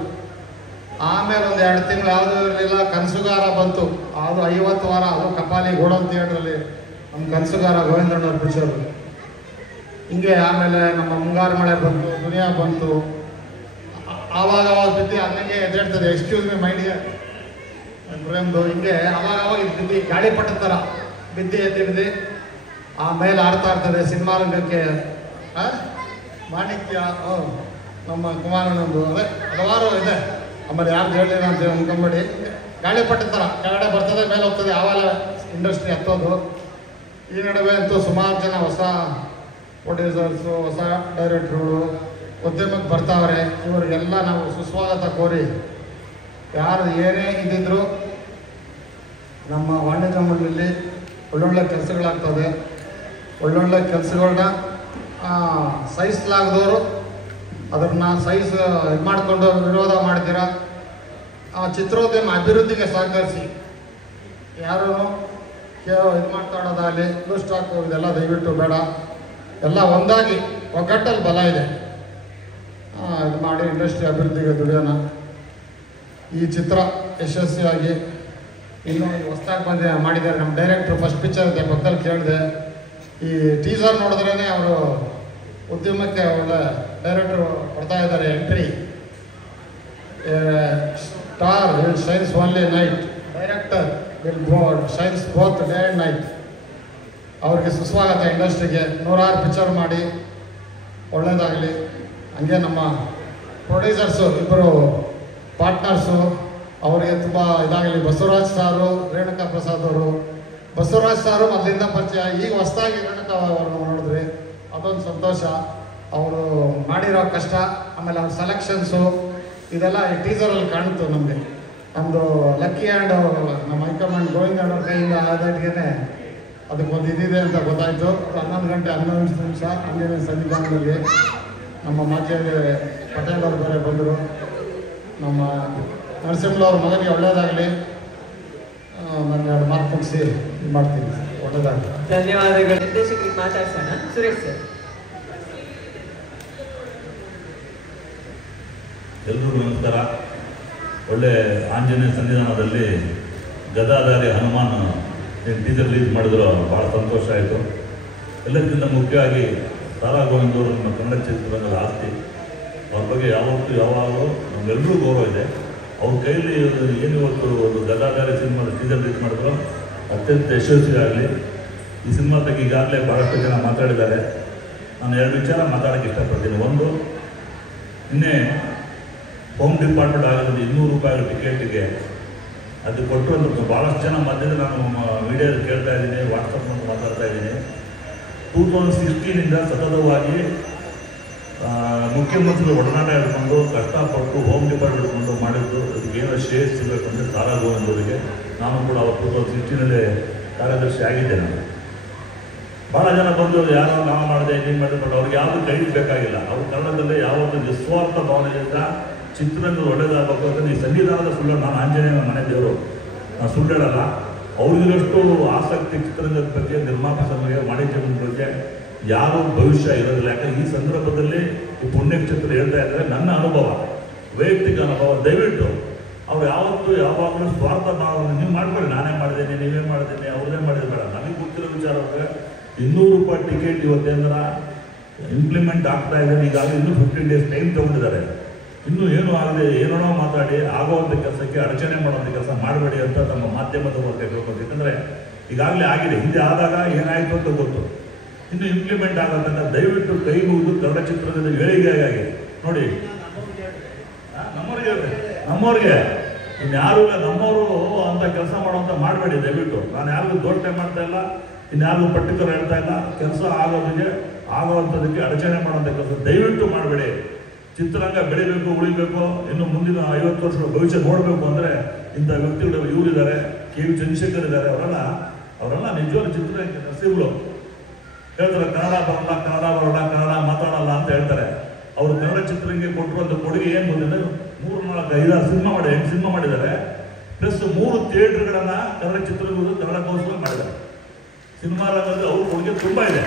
ಆಮೇಲೆ ಒಂದು 2 ತಿಂಗಳು ಯಾವುದೂ ಇರಲಿಲ್ಲ. ಕನಸುಗಾರ ಬಂತು, ಅದು 50 ವಾರ, ಅದು ಕಪಾಲಿ ಗೋಡನ್ ಥಿಯೇಟ್ರಲ್ಲಿ ನಮ್ಮ ಕನಸುಗಾರ ಗೋವಿಂದಣ್ಣವ್ರ ಪಿಕ್ಚರು. ಹಿಂಗೆ ಆಮೇಲೆ ನಮ್ಮ ಮುಂಗಾರು ಮಳೆ ಬಂತು, ದುನಿಯಾ ಬಂತು. ಆವಾಗ ಬಿದ್ದು ಹಂಗೆ ಎದ್ದೇಳ್ತದೆ. Excuse me ಮೈಂಡ್ಗೆ ಪ್ರೇಮ್ದು. ಹಿಂಗೆ ಅವಾಗ ಬಿದ್ದು ಗಾಳಿಪಟ ಥರ ಬಿದ್ದು ಆಮೇಲೆ ಆಡ್ತಾ ಇರ್ತದೆ ಸಿನಿಮಾ ರಂಗಕ್ಕೆ. ಮಾಣಿಕ್ಯ ನಮ್ಮ ಕುಮಾರಣ್ಣಂದು ಅದೇ ಹಲವಾರು ಇದೆ. ಆಮೇಲೆ ಯಾರು ಹೇಳಿಲ್ಲ ಅಂತ ಅನ್ಕೊಂಬೇಡಿ. ಗಾಳಿಪಟ ಥರ ಕೆಳಗಡೆ ಬರ್ತದೆ, ಮೇಲೆ ಹೋಗ್ತದೆ, ಆವಾಗ ಇಂಡಸ್ಟ್ರಿ ಹತ್ತೋದು. ಈ ನಡುವೆ ಅಂತೂ ಸುಮಾರು ಜನ ಹೊಸ ಪ್ರೊಡ್ಯೂಸರ್ಸು, ಹೊಸ ಡೈರೆಕ್ಟ್ರುಗಳು ಉದ್ಯಮಕ್ಕೆ ಬರ್ತಾವ್ರೆ. ಇವರಿಗೆಲ್ಲ ನಾವು ಸುಸ್ವಾಗತ ಕೋರಿ, ಯಾರು ಏನೇ ಇದ್ದಿದ್ರು ನಮ್ಮ ವಾಣಿಜ್ಯ ಮಂಡಳಿಯಲ್ಲಿ ಒಳ್ಳೊಳ್ಳೆ ಕೆಲಸಗಳಾಗ್ತದೆ. ಒಳ್ಳೊಳ್ಳೆ ಕೆಲಸಗಳನ್ನ ಸಹಿಸಲಾಗದವರು ಅದನ್ನು ಇದು ಮಾಡಿಕೊಂಡು ವಿರೋಧ ಮಾಡ್ತೀರ. ಚಿತ್ರೋದ್ಯಮ ಅಭಿವೃದ್ಧಿಗೆ ಸಹಕರಿಸಿ. ಯಾರೂ ಇದು ಮಾತಾಡೋದಾಗಲಿ ಲೂಸ್ ಟಾಕ್ ಇದೆಲ್ಲ ದಯವಿಟ್ಟು ಬೇಡ. ಎಲ್ಲ ಒಂದಾಗಿ ಒಗ್ಗಟ್ಟಲ್ಲಿ ಬಲ ಇದೆ. ಇದು ಮಾಡಿ ಇಂಡಸ್ಟ್ರಿ ಅಭಿವೃದ್ಧಿಗೆ ದುಡಿಯೋಣ. ಈ ಚಿತ್ರ ಯಶಸ್ವಿಯಾಗಿ ಇನ್ನೂ ಹೊಸದಾಗಿ ಮಾಡಿದ್ದಾರೆ ನಮ್ಮ ಡೈರೆಕ್ಟ್ರು. ಫಸ್ಟ್ ಪಿಕ್ಚರ್ ಇದೆ, ಪಕ್ಕದಲ್ಲಿ ಕೇಳಿದೆ. ಈ ಟೀಸರ್ ನೋಡಿದ್ರೇ ಅವರು ಉದ್ಯಮಕ್ಕೆ ಒಳ್ಳೆ ಡೈರೆಕ್ಟ್ರು ಕೊಡ್ತಾ ಇದ್ದಾರೆ entry. Star will shines only night, director will shines both day and night. ಅವ್ರಿಗೆ ಸುಸ್ವಾಗತ ಇಂಡಸ್ಟ್ರಿಗೆ. 100 ಪಿಕ್ಚರ್ ಮಾಡಿ ಒಳ್ಳೆಯದಾಗಲಿ. ಹಂಗೆ ನಮ್ಮ ಪ್ರೊಡ್ಯೂಸರ್ಸು ಇಬ್ಬರು ಪಾರ್ಟ್ನರ್ ಪಾರ್ಟ್ನರ್ಸು ಅವರಿಗೆ ತುಂಬ ಇದಾಗಲಿ. ಬಸವರಾಜ್ ಸಾರು, ರೇಣುಕಾ ಪ್ರಸಾದ್ ಅವರು. ಬಸವರಾಜ್ ಸಾರು ಮೊದಲಿಂದ ಪರಿಚಯ, ಈಗ ಹೊಸದಾಗಿ ರೇಣುಕಾ ಅವ್ರನ್ನ ನೋಡಿದ್ರಿ, ಅದೊಂದು ಸಂತೋಷ. ಅವರು ಮಾಡಿರೋ ಕಷ್ಟ, ಆಮೇಲೆ ಅವ್ರ ಸೆಲೆಕ್ಷನ್ಸು ಇದೆಲ್ಲ ಈ ಟೀಸರಲ್ಲಿ ಕಾಣುತ್ತೆ ನಮಗೆ. ನಮ್ಮದು ಲಕ್ಕಿ ಆ್ಯಂಡ್ ನಮ್ಮ ಹೈಕಮಾಂಡ್ ಗೋವಿಂದ ಅವ್ರ ಕೈಯಿಂದ ಆದಾಟಿಗೆ ಅದಕ್ಕೊಂದು ಇದಿದೆ ಅಂತ ಗೊತ್ತಾಯಿತು. 11 ಗಂಟೆ 11 ನಿಮಿಷ ಆಂಜನೇಯ ಸನ್ನಿಧಾನದಲ್ಲಿ ನಮ್ಮ ಮಾಜಿ ಪಟೇಲ್ ಅವರು ಬೇರೆ ಬಂದರು. ನಮ್ಮ ನರಸಿಂಹವ್ರ ಮಗನಿಗೆ ಒಳ್ಳೆಯದಾಗಲಿ. ನಾನು 2 ಮಾರ್ಕ್ ಮುಗಿಸಿ ಇದು ಮಾಡ್ತೀನಿ. ಒಳ್ಳೆಯದಾಗಲಿ. ಧನ್ಯವಾದಗಳು. ನಿರ್ದೇಶಕರಿಗೆ ಮಾತಾಡ್ಸೋಣ. ಸುರೇಶ್ ಸರ್. ಎಲ್ರಿಗೂ ನಮಸ್ಕಾರ. ಒಳ್ಳೆ ಆಂಜನೇಯ ಸನ್ನಿಧಾನದಲ್ಲಿ ಗದಾಧಾರಿ ಹನುಮಾನ್ ಟೀಸರ್ ರಿಲೀಸ್ ಮಾಡಿದ್ರು, ಭಾಳ ಸಂತೋಷ ಆಯಿತು. ಎಲ್ಲಕ್ಕಿಂತ ಮುಖ್ಯವಾಗಿ ತಾರಾ ಗೋವಿಂದ್ ಅವರು ನಮ್ಮ ಕನ್ನಡ ಚಿತ್ರರಂಗದ ಆಸ್ತಿ. ಅವ್ರ ಬಗ್ಗೆ ಯಾವತ್ತೂ ಯಾವಾಗಲೂ ನಮಗೆಲ್ಲರೂ ಗೌರವ ಇದೆ. ಅವ್ರ ಕೈಲಿ ಏನು ಇವತ್ತು ಒಂದು ಗದಾಧಾರಿ ಸಿನಿಮಾದ ಟೀಸರ್ ರಿಲೀಸ್ ಮಾಡಿದ್ರು, ಅತ್ಯಂತ ಯಶಸ್ವಿ ಆಗಲಿ. ಈ ಸಿನಿಮಾ ಬಗ್ಗೆ ಈಗಾಗಲೇ ಭಾಳಷ್ಟು ಜನ ಮಾತಾಡಿದ್ದಾರೆ. ನಾನು 2 ವಿಚಾರ ಮಾತಾಡೋಕ್ಕೆ ಇಷ್ಟಪಡ್ತೀನಿ. ಒಂದು, ನಿನ್ನೆ ಹೋಮ್ ಡಿಪಾರ್ಟ್ಮೆಂಟ್ ಆಗಿರೋದು 200 ರೂಪಾಯಿ ಟಿಕೆಟಿಗೆ ಅದು ಕೊಟ್ಟು ಅಂತ ಭಾಳಷ್ಟು ಜನ ಮಧ್ಯದಲ್ಲಿ ನಾನು ಮೀಡಿಯಾದಲ್ಲಿ ಕೇಳ್ತಾ ಇದ್ದೀನಿ, ವಾಟ್ಸಪ್ನಲ್ಲಿ ಮಾತಾಡ್ತಾ ಇದ್ದೀನಿ. 2016 ಸತತವಾಗಿ ಮುಖ್ಯಮಂತ್ರಿಗಳು ಒಡನಾಟ ಹಿಡ್ಕೊಂಡು ಕಷ್ಟಪಟ್ಟು ಹೋಮ್ ಡಿಪಾರ್ಟ್ಮೆಂಟ್ ಹಿಡ್ಕೊಂಡು ಮಾಡಿದ್ದು, ಅದಕ್ಕೇನೋ ಶೇರ್ ಸಿಗಬೇಕು ಅಂದರೆ ತಾರಾ ಗೋವಿಂದ್ ಅವರಿಗೆ. ನಾನು ಕೂಡ ಅವತ್ತು 2016 ಕಾರ್ಯದರ್ಶಿ ಆಗಿದ್ದೆ. ನಾನು ಭಾಳ ಜನ ಬಂದು ಯಾರೋ ನಾವು ಮಾಡಿದೆ ನೀನು ಮಾಡಿದೆ, ಬಟ್ ಅವ್ರಿಗೆ ಯಾವುದು ಕ್ರೆಡಿಟ್ ಬೇಕಾಗಿಲ್ಲ. ಅವ್ರ ಕನ್ನಡದಲ್ಲೇ ಯಾವತ್ತೂ ನಿಸ್ವಾರ್ಥ ಭಾವನೆಯಿಂದ ಚಿತ್ರರಂಗದ ಒಳ್ಳೇದಾಗಬೇಕು ಅಂತ ಈ ಸಂವಿಧಾನದ ಸುಳ್ಳು. ನಾನು ಆಂಜನೇಯ ಮನೆ ದೇವರು, ನಾನು ಸುಳ್ಳು ಹೇಳಲ್ಲ. ಅವ್ರಿಗಿರಷ್ಟು ಆಸಕ್ತಿ ಚಿತ್ರರಂಗದ ಬಗ್ಗೆ, ನಿರ್ಮಾಪಕರಿಗೆ, ವಾಣಿಜ್ಯ ಬಗ್ಗೆ ಯಾರೂ ಭವಿಷ್ಯ ಇರೋದಿಲ್ಲ. ಯಾಕಂದರೆ ಈ ಸಂದರ್ಭದಲ್ಲಿ ಈ ಪುಣ್ಯಕ್ಷೇತ್ರ ಹೇಳ್ತಾ ಇದ್ದಾರೆ, ನನ್ನ ಅನುಭವ, ವೈಯಕ್ತಿಕ ಅನುಭವ. ದಯವಿಟ್ಟು ಅವ್ರು ಯಾವತ್ತೂ ಯಾವಾಗಲೂ ಸ್ವಾರ್ಥ ಭಾವನೆ ನೀವು ಮಾಡ್ಕೊಳ್ಳಿ. ನಾನೇ ಮಾಡಿದ್ದೇನೆ, ನೀವೇ ಮಾಡಿದ್ದೇನೆ, ಅವ್ರದೇ ಮಾಡಿದ್ರೆ ಬೇಡ. ನಮಗೆ ಗೊತ್ತಿರೋ ವಿಚಾರ ಅಂದರೆ 200 ರೂಪಾಯಿ ಟಿಕೆಟ್ ಇವತ್ತೇಂದ್ರ ಇಂಪ್ಲಿಮೆಂಟ್ ಆಗ್ತಾ ಇದೆ. ಈಗಾಗಲೇ ಇನ್ನೂ 15 ಡೇಸ್ ಟೈಮ್ ತೊಗೊಂಡಿದ್ದಾರೆ. ಇನ್ನೂ ಏನೂ ಆಗದೆ ಏನೋ ಮಾತಾಡಿ ಆಗುವಂಥ ಕೆಲಸಕ್ಕೆ ಅಡಚಣೆ ಮಾಡುವಂಥ ಕೆಲಸ ಮಾಡಬೇಡಿ ಅಂತ ನಮ್ಮ ಮಾಧ್ಯಮದ ಮೂಲಕ ಹೇಳ್ಬೋದು. ಯಾಕಂದರೆ ಈಗಾಗಲೇ ಆಗಿದೆ, ಹಿಂದೆ ಆದಾಗ ಏನಾಯಿತು ಅಂತ ಗೊತ್ತು. ಇನ್ನು ಇಂಪ್ಲಿಮೆಂಟ್ ಆಗೋದನ್ನು ದಯವಿಟ್ಟು ಕೈ ಮುಗಿದು ಕನ್ನಡ ಚಿತ್ರದಲ್ಲಿ ಏಳಿಗೆಯಾಗಿ ನೋಡಿ. ನಮ್ಮವ್ರಿಗೆ ಇನ್ಯಾರು ನಮ್ಮವರು ಅಂತ ಕೆಲಸ ಮಾಡುವಂಥ ಮಾಡಬೇಡಿ ದಯವಿಟ್ಟು. ನಾನು ಯಾರಿಗೂ ದೋಷಣೆ ಮಾಡ್ತಾ ಇಲ್ಲ, ಇನ್ಯಾರಿಗೂ ಪರ್ಟಿಕ್ಯುಲರ್ ಹೇಳ್ತಾ ಇಲ್ಲ. ಕೆಲಸ ಆಗೋವಂಥದಕ್ಕೆ ಅಡಚಣೆ ಮಾಡುವಂಥ ಕೆಲಸ ದಯವಿಟ್ಟು ಮಾಡಬೇಡಿ. ಚಿತ್ರರಂಗ ಬೆಳಿಬೇಕು, ಉಳಿಬೇಕು, ಇನ್ನು ಮುಂದಿನ 50 ವರ್ಷಗಳ ಭವಿಷ್ಯ ನೋಡಬೇಕು ಅಂದರೆ ಇಂಥ ವ್ಯಕ್ತಿಗಳು ಇವರಿದ್ದಾರೆ, ಕೆ ವಿ ಚಂದ್ರಶೇಖರ್ ಇದ್ದಾರೆ. ಅವರೆಲ್ಲ ನಿಜವಾಗ್ಲೂ ಚಿತ್ರರಂಗ ನರಸಿಂಹರು ಹೇಳ್ತಾರೆ, ಕನ್ನಡ ಮಾತಾಡಲ್ಲ ಅಂತ ಹೇಳ್ತಾರೆ. ಅವರು ಕನ್ನಡ ಚಿತ್ರರಂಗಕ್ಕೆ ಕೊಟ್ಟಿರುವಂಥ ಕೊಡುಗೆ ಏನು ಬಂದಿದೆ, 3-4-5 ಸಿನಿಮಾ 8 ಸಿನಿಮಾ ಮಾಡಿದ್ದಾರೆ. ಪ್ಲಸ್ 3 ಥಿಯೇಟರ್ಗಳನ್ನು ಕನ್ನಡ ಚಿತ್ರರಂಗದ ಕನ್ನಡಕ್ಕೋಸ್ಕರ ಮಾಡಿದ್ದಾರೆ. ಸಿನಿಮಾ ರಂಗದಲ್ಲಿ ಅವ್ರ ಕೊಡುಗೆ ತುಂಬ ಇದೆ.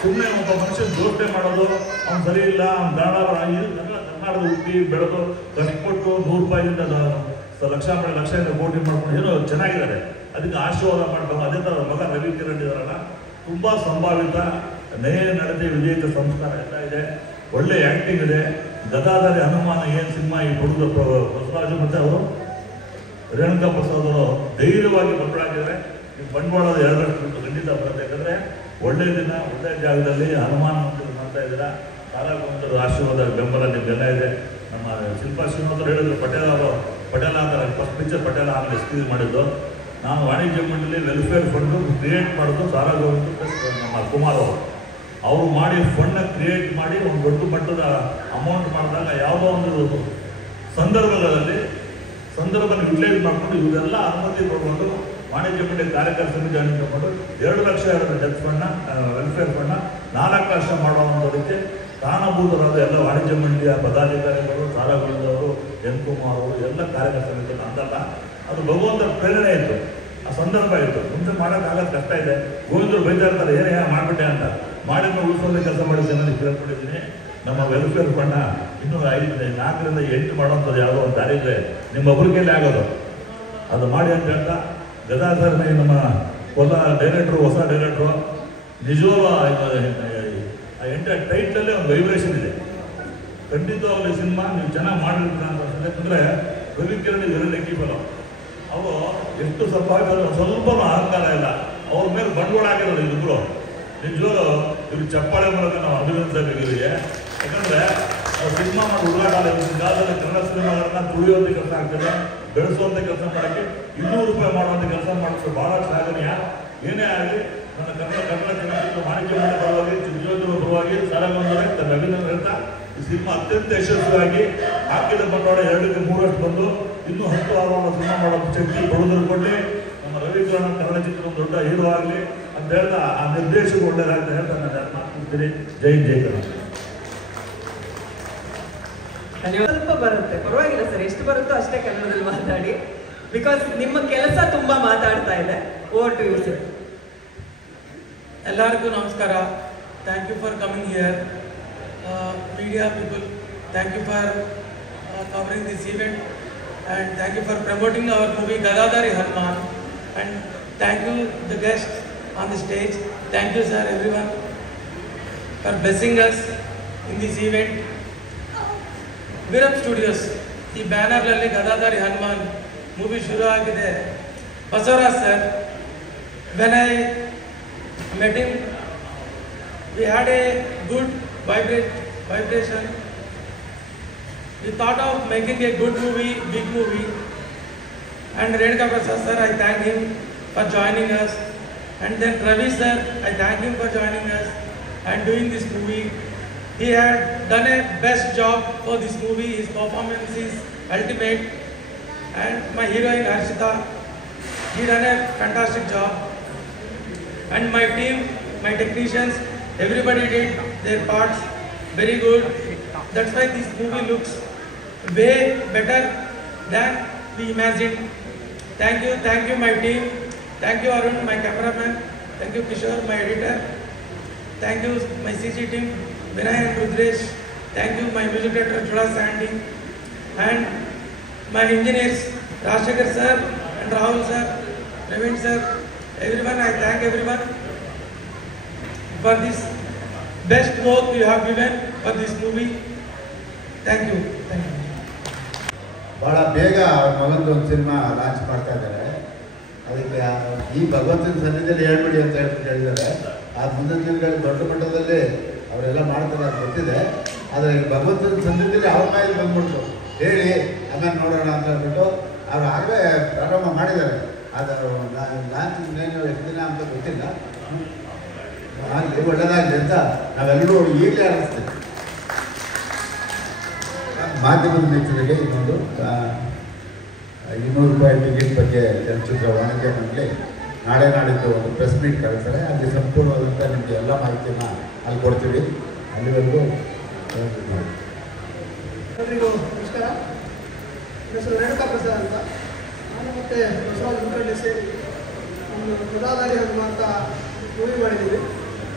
ಸುಮ್ಮನೆ ಒಬ್ಬ ಮನುಷ್ಯನ ಜೋಡಣೆ ಮಾಡೋದು, ಅವ್ನು ಸರಿ ಇಲ್ಲ, ಅವ್ನು ಕನ್ನಡದ ಹುಟ್ಟಿ ಬೆಳೆದು ಕಷ್ಟಪಟ್ಟು 100 ರೂಪಾಯಿಯಿಂದ ಲಕ್ಷದಿಂದ ಕೋಟಿ ಮಾಡ್ಕೊಂಡು ಏನೋ ಚೆನ್ನಾಗಿದ್ದಾರೆ. ಅದಕ್ಕೆ ಆಶೀರ್ವಾದ ಮಾಡ್ಕೊಂಡು ಅದೇ ಥರ ಮಗ ರವಿ ಕಿರಣ್ ಇದಾರಲ್ಲ, ತುಂಬ ಸಂಭಾವಿತ, ನೇಯ ನಡತೆ, ವಿಜೇತ ಸಂಸ್ಕಾರ ಎಲ್ಲ ಇದೆ. ಒಳ್ಳೆ ಆ್ಯಕ್ಟಿಂಗ್ ಇದೆ. ಗದಾಧಾರಿ ಹನುಮಾನ ಏನು ಸಿನಿಮಾ ಈ ಹುಡುಗ ಬಸವರಾಜು ಮತ್ತು ಅವರು ರೇಣುಕಾ ಪ್ರಸಾದ್ ಅವರು ಧೈರ್ಯವಾಗಿ ಬಂಡವಾಳ ಈ ಬಂಡವಾಳದ 2% ಖಂಡಿತ ಬರುತ್ತೆ. ಯಾಕಂದರೆ ಒಳ್ಳೆಯ ದಿನ ಒಳ್ಳೆಯ ಜಾಗದಲ್ಲಿ ಹನುಮಾನ್ ಮಂದಿರ ಮಾಡ್ತಾ ಇದ್ದೀರಾ. ತಾರಾ ಗೋವಿಂದರ ಆಶೀರ್ವಾದ ಬೆಂಬಲ ನಿಮಗೆಲ್ಲ ಇದೆ. ನಮ್ಮ ಶಿಲ್ಪಾ ಶ್ರೀನಿವಾಸರು ಹೇಳಿದ್ರು, ಪಟೇಲ ಅಂತ ಫಸ್ಟ್ ಪಿಕ್ಚರ್ ಪಟೇಲ ಆಮೇಲೆ ಸ್ಕ್ರೀನ್ ಮಾಡಿದ್ದು. ನಾನು ವಾಣಿಜ್ಯ ಮಂಡಳಿ ವೆಲ್ಫೇರ್ ಫಂಡು ಕ್ರಿಯೇಟ್ ಮಾಡೋದು ತಾರಾ ಗೋವಿಂದ ಪ್ಲಸ್ ನಮ್ಮ ಕುಮಾರ್ ಅವರು ಮಾಡಿ ಫಂಡ್ನ ಕ್ರಿಯೇಟ್ ಮಾಡಿ ಒಂದು ದೊಡ್ಡ ಮಟ್ಟದ ಅಮೌಂಟ್ ಮಾಡಿದಾಗ ಯಾವುದೋ ಒಂದು ಸಂದರ್ಭಗಳಲ್ಲಿ ಯುಟಿಲೈಸ್ ಮಾಡಿಕೊಂಡು ಇವರೆಲ್ಲ ಅನುಮತಿ ಕೊಡ್ಕೊಂಡು ವಾಣಿಜ್ಯ ಮಂಡಳಿ ಕಾರ್ಯಕಾರಿ ಸಮಿತಿ ಅನುಮತಿ ತಗೊಂಡು 2 ಲಕ್ಷ ಡೆತ್ ಫಂಡ್ನ ವೆಲ್ಫೇರ್ ಫಂಡ್ನ 4 ಲಕ್ಷ ಮಾಡುವಂಥದಕ್ಕೆ ಕಾರಣಭೂತರಾದ ಎಲ್ಲ ವಾಣಿಜ್ಯ ಮಂಡಳಿಯ ಪದಾಧಿಕಾರಿಗಳು, ತಾರಾ ಗೋವಿಂದ್ ಅವರು, ಎನ್ ಕುಮಾರ್ ಅವರು ಎಲ್ಲ ಕಾರ್ಯಕಾರಿ ಸಮಿತಿ ಅಂತಲ್ಲ. ಅದು ಭಗವಂತರ ಪ್ರೇರಣೆ ಇತ್ತು, ಆ ಸಂದರ್ಭ ಇತ್ತು. ಮುಂಚೆ ಮಾಡೋಕ್ಕಾಗೋದು ಕಷ್ಟ ಇದೆ. ಗೋವಿಂದರು ಬೈತಾ ಇರ್ತಾರೆ, ಏನೇ ಮಾಡಿಬಿಟ್ಟೆ ಅಂತ. ಮಾಡಿದ ಉಳಿಸೋದೇ ಕೆಲಸ ಮಾಡಿ ಜನರಿಗೆ ಕೇಳ್ಕೊಂಡಿದ್ದೀನಿ. ನಮ್ಮ ವೆಲ್ಫೇರ್ ಫಂಡ್ನ ಇನ್ನೂ 4ರಿಂದ 8 ಮಾಡೋಂಥದ್ದು ಯಾವುದೋ ಒಂದು ದಾರಿ ಇದೆ, ನಿಮ್ಮೊಬ್ಬರ ಕೈಲಿ ಆಗೋದು ಅದು ಮಾಡಿ ಅಂತ ಹೇಳ್ತಾ, ಗದಾಧರ್ನಿ ನಮ್ಮ ಡೈರೆಕ್ಟ್ರು, ಹೊಸ ಡೈರೆಕ್ಟ್ರು, ನಿಜವಾದ ಎಂಟರ್ ಟೈಟ್ಲಲ್ಲೇ ಒಂದು ವೈಬ್ರೇಷನ್ ಇದೆ. ಖಂಡಿತವಾಗಲಿ ಸಿನಿಮಾ ನೀವು ಚೆನ್ನಾಗಿ ಮಾಡಿರ್ತೀರ ಅಂತ ಅನ್ಸುತ್ತೆ. ಯಾಕಂದರೆ ರವಿ ಕಿರಣ್ ಇದರಲ್ಲಿ ಎಕ್ಕಿಬಲ್ಲ, ಅವರು ಎಷ್ಟು ಸ್ವಲ್ಪ ಸ್ವಲ್ಪನೂ ಅಹಂಕಾರ ಇಲ್ಲ. ಅವ್ರ ಮೇಲೆ ಬಂಡವಾಳ ಆಗಿರೋದು ಇಬ್ಬರು. ನಿಜವಾಗ್ಲೂ ಇವ್ರು ಚಪ್ಪಾಳೆ ಮೂಲಕ ನಾವು ಅಭಿನಂದಿಸಬೇಕು ಇವರಿಗೆ. ಯಾಕಂದರೆ ಸಿನಿಮಾ ಮಾಡಿ ಹುಡುಗಾಟ ಕಾಲದಲ್ಲಿ ಕನ್ನಡ ಸಿನಿಮಾಗಳನ್ನ ತುಳಿಯುವಂಥ ಕೆಲಸ ಆಗ್ತದೆ, ಬೆಳೆಸುವಂಥ ಕೆಲಸ ಮಾಡೋಕ್ಕೆ ₹200 ಮಾಡುವಂಥ ಕೆಲಸ ಮಾಡಿಸೋ ಭಾಳ ಶ್ಲಾಘನೀಯ. ಏನೇ ಆಗಲಿ ನನ್ನ ಕನ್ನಡ ಚಲನಚಿತ್ರ ಮಾಣಿಕ್ಯ ಮಠ ಪರವಾಗಿ, ಚಿತ್ರಯೋಧರ ಪರವಾಗಿ ಸಾರಾಗೊಂಡರೆ ತನ್ನ ಅಭಿನಂದನೆ ಹೇಳ್ತಾ ಈ ಸಿನಿಮಾ ಅತ್ಯಂತ ಯಶಸ್ವಿಯಾಗಿ ಹಾಕಿದ ಬಂಡವಾಳ 2ಕ್ಕೆ 3ರಷ್ಟು ಬಂದು ಇನ್ನೂ 10 ವಾರವನ್ನು ಸಿನಿಮಾ ಮಾಡೋ ಶಕ್ತಿ ಕೊಡುವುದರ ಕೊಡಲಿ. ನಮ್ಮ ರವಿಕಿರಣ್ ಕನ್ನಡ ಚಿತ್ರ ಒಂದು ದೊಡ್ಡ ಹೀರೋ ಆಗಲಿ ಅಂತ ಹೇಳ್ತಾ ಆ ನಿರ್ದೇಶಕ ಒಳ್ಳೆಯದಾಗ್ತಾ ಹೇಳ್ತಾ ನಾನು ಮಾತನಾಡ್ತೀನಿ. ಜೈ ಜೈ ಕನ್ನಡ. ಸ್ವಲ್ಪ ಬರುತ್ತೆ, ಪರವಾಗಿಲ್ಲ ಸರ್, ಎಷ್ಟು ಬರುತ್ತೋ ಅಷ್ಟೇ ಕನ್ನಡದಲ್ಲಿ ಮಾತಾಡಿ, ಬಿಕಾಸ್ ನಿಮ್ಮ ಕೆಲಸ ತುಂಬಾ ಮಾತಾಡ್ತಾ ಇದೆ. Over to you sir. ಎಲ್ಲರಿಗೂ ನಮಸ್ಕಾರ. Thank you for coming here. Media people, thank you for covering this event, and thank you for promoting our movie Gadadhari Hanuman, and thank you the guests on the stage. Thank you sir, everyone, for blessing us in this event. Virab Studios ಈ ಬ್ಯಾನರ್ನಲ್ಲಿ ಗದಾಧಾರಿ Hanuman movie ಶುರು ಆಗಿದೆ. Basavaraj sir, when I met him, we had a good vibration. We thought of making a good movie, big movie. And Renuka Prasad sir, I thank him for joining us. And then Ravi sir, I thank him for joining us and doing this movie. He had done a best job for this movie. His performance is ultimate. And my heroine Harshita, he done a fantastic job. And my team, my technicians, everybody did their parts very good. That's why this movie looks way better than we imagined. Thank you my team. Thank you Arun, my cameraman. Thank you Kishore, my editor. Thank you my CG team, Vinay and Rudresh. Thank you my music director Jula Sandy, and my engineers Rajshekhar sir and Rahul sir, Naveen sir, everyone. I thank everyone for this best work you have given for this movie. Thank you. ಭಾಳ ಬೇಗ ಅವ್ರ ಮಗಂದು ಒಂದು cinema launch ಮಾಡ್ತಾ ಇದ್ದಾರೆ. ಅದಕ್ಕೆ ಈ ಭಗವಂತನ ಸನ್ನಿಧಿಯಲ್ಲಿ ಹೇಳ್ಬಿಡಿ ಅಂತ ಹೇಳಿದ್ದಾರೆ. ಆ ಮುಂದಿನ ದಿನಗಳಲ್ಲಿ ದೊಡ್ಡ ಮಟ್ಟದಲ್ಲಿ ಅವರೆಲ್ಲ ಮಾಡ್ತಾರೆ ಅಂತ ಗೊತ್ತಿದೆ. ಆದರೆ ಈ ಭಗವಂತನ ಸನ್ನಿಧಿಯಲ್ಲಿ ಅವ್ರ ಮೇಲೆ ಬಂದ್ಬಿಟ್ಟು ಹೇಳಿ ಆಮೇಲೆ ನೋಡೋಣ ಅಂತ ಹೇಳ್ಬಿಟ್ಟು ಅವರು ಆಗಲೇ ಪ್ರಾರಂಭ ಮಾಡಿದ್ದಾರೆ. ಅದು ಲಾಂಚ್ ಇನ್ನೇನು ಎಷ್ಟು ದಿನ ಅಂತ ಗೊತ್ತಿಲ್ಲ. ಆಗಲಿ, ಒಳ್ಳೆಯದಾಗಲಿ ಅಂತ ನಾವೆಲ್ಲರೂ ಈಗಲೇ ಅನ್ನಿಸ್ತೇವೆ. ಮಾಧ್ಯಮದ ಮಿತ್ರರಿಗೆ ಇನ್ನೊಂದು ₹200 ಟಿಕೆಟ್ ಬಗ್ಗೆ ಚಲನಚಿತ್ರ ವಾಣಿಜ್ಯ ಮಂಡಳಿ ನಾಳೆ ನಾಡಿದ್ದು ಒಂದು ಪ್ರೆಸ್ ಮೀಟ್ ಕಳಿಸ್ತಾರೆ. ಅಲ್ಲಿ ಸಂಪೂರ್ಣವಾದಂಥ ನಿಮಗೆ ಎಲ್ಲ ಮಾಹಿತಿಯನ್ನು ಅಲ್ಲಿ ಕೊಡ್ತೀವಿ. ಅಲ್ಲಿವರೆಗೂ ಎಲ್ರಿಗೂ ನಮಸ್ಕಾರ. ನನ್ನ ಹೆಸರು ರೇಣುಕಾ ಪ್ರಸಾದ್ ಅಂತ. ನಾನು ಮತ್ತು ಬಸವರಾಜ್ ಮುಖಂಡೆ ಸೇರಿ ಒಂದು ಗದಾಧಾರಿ ಹನುಮಾನ್ ಅಂತ ಮೂವಿ ಮಾಡಿದ್ದೀವಿ.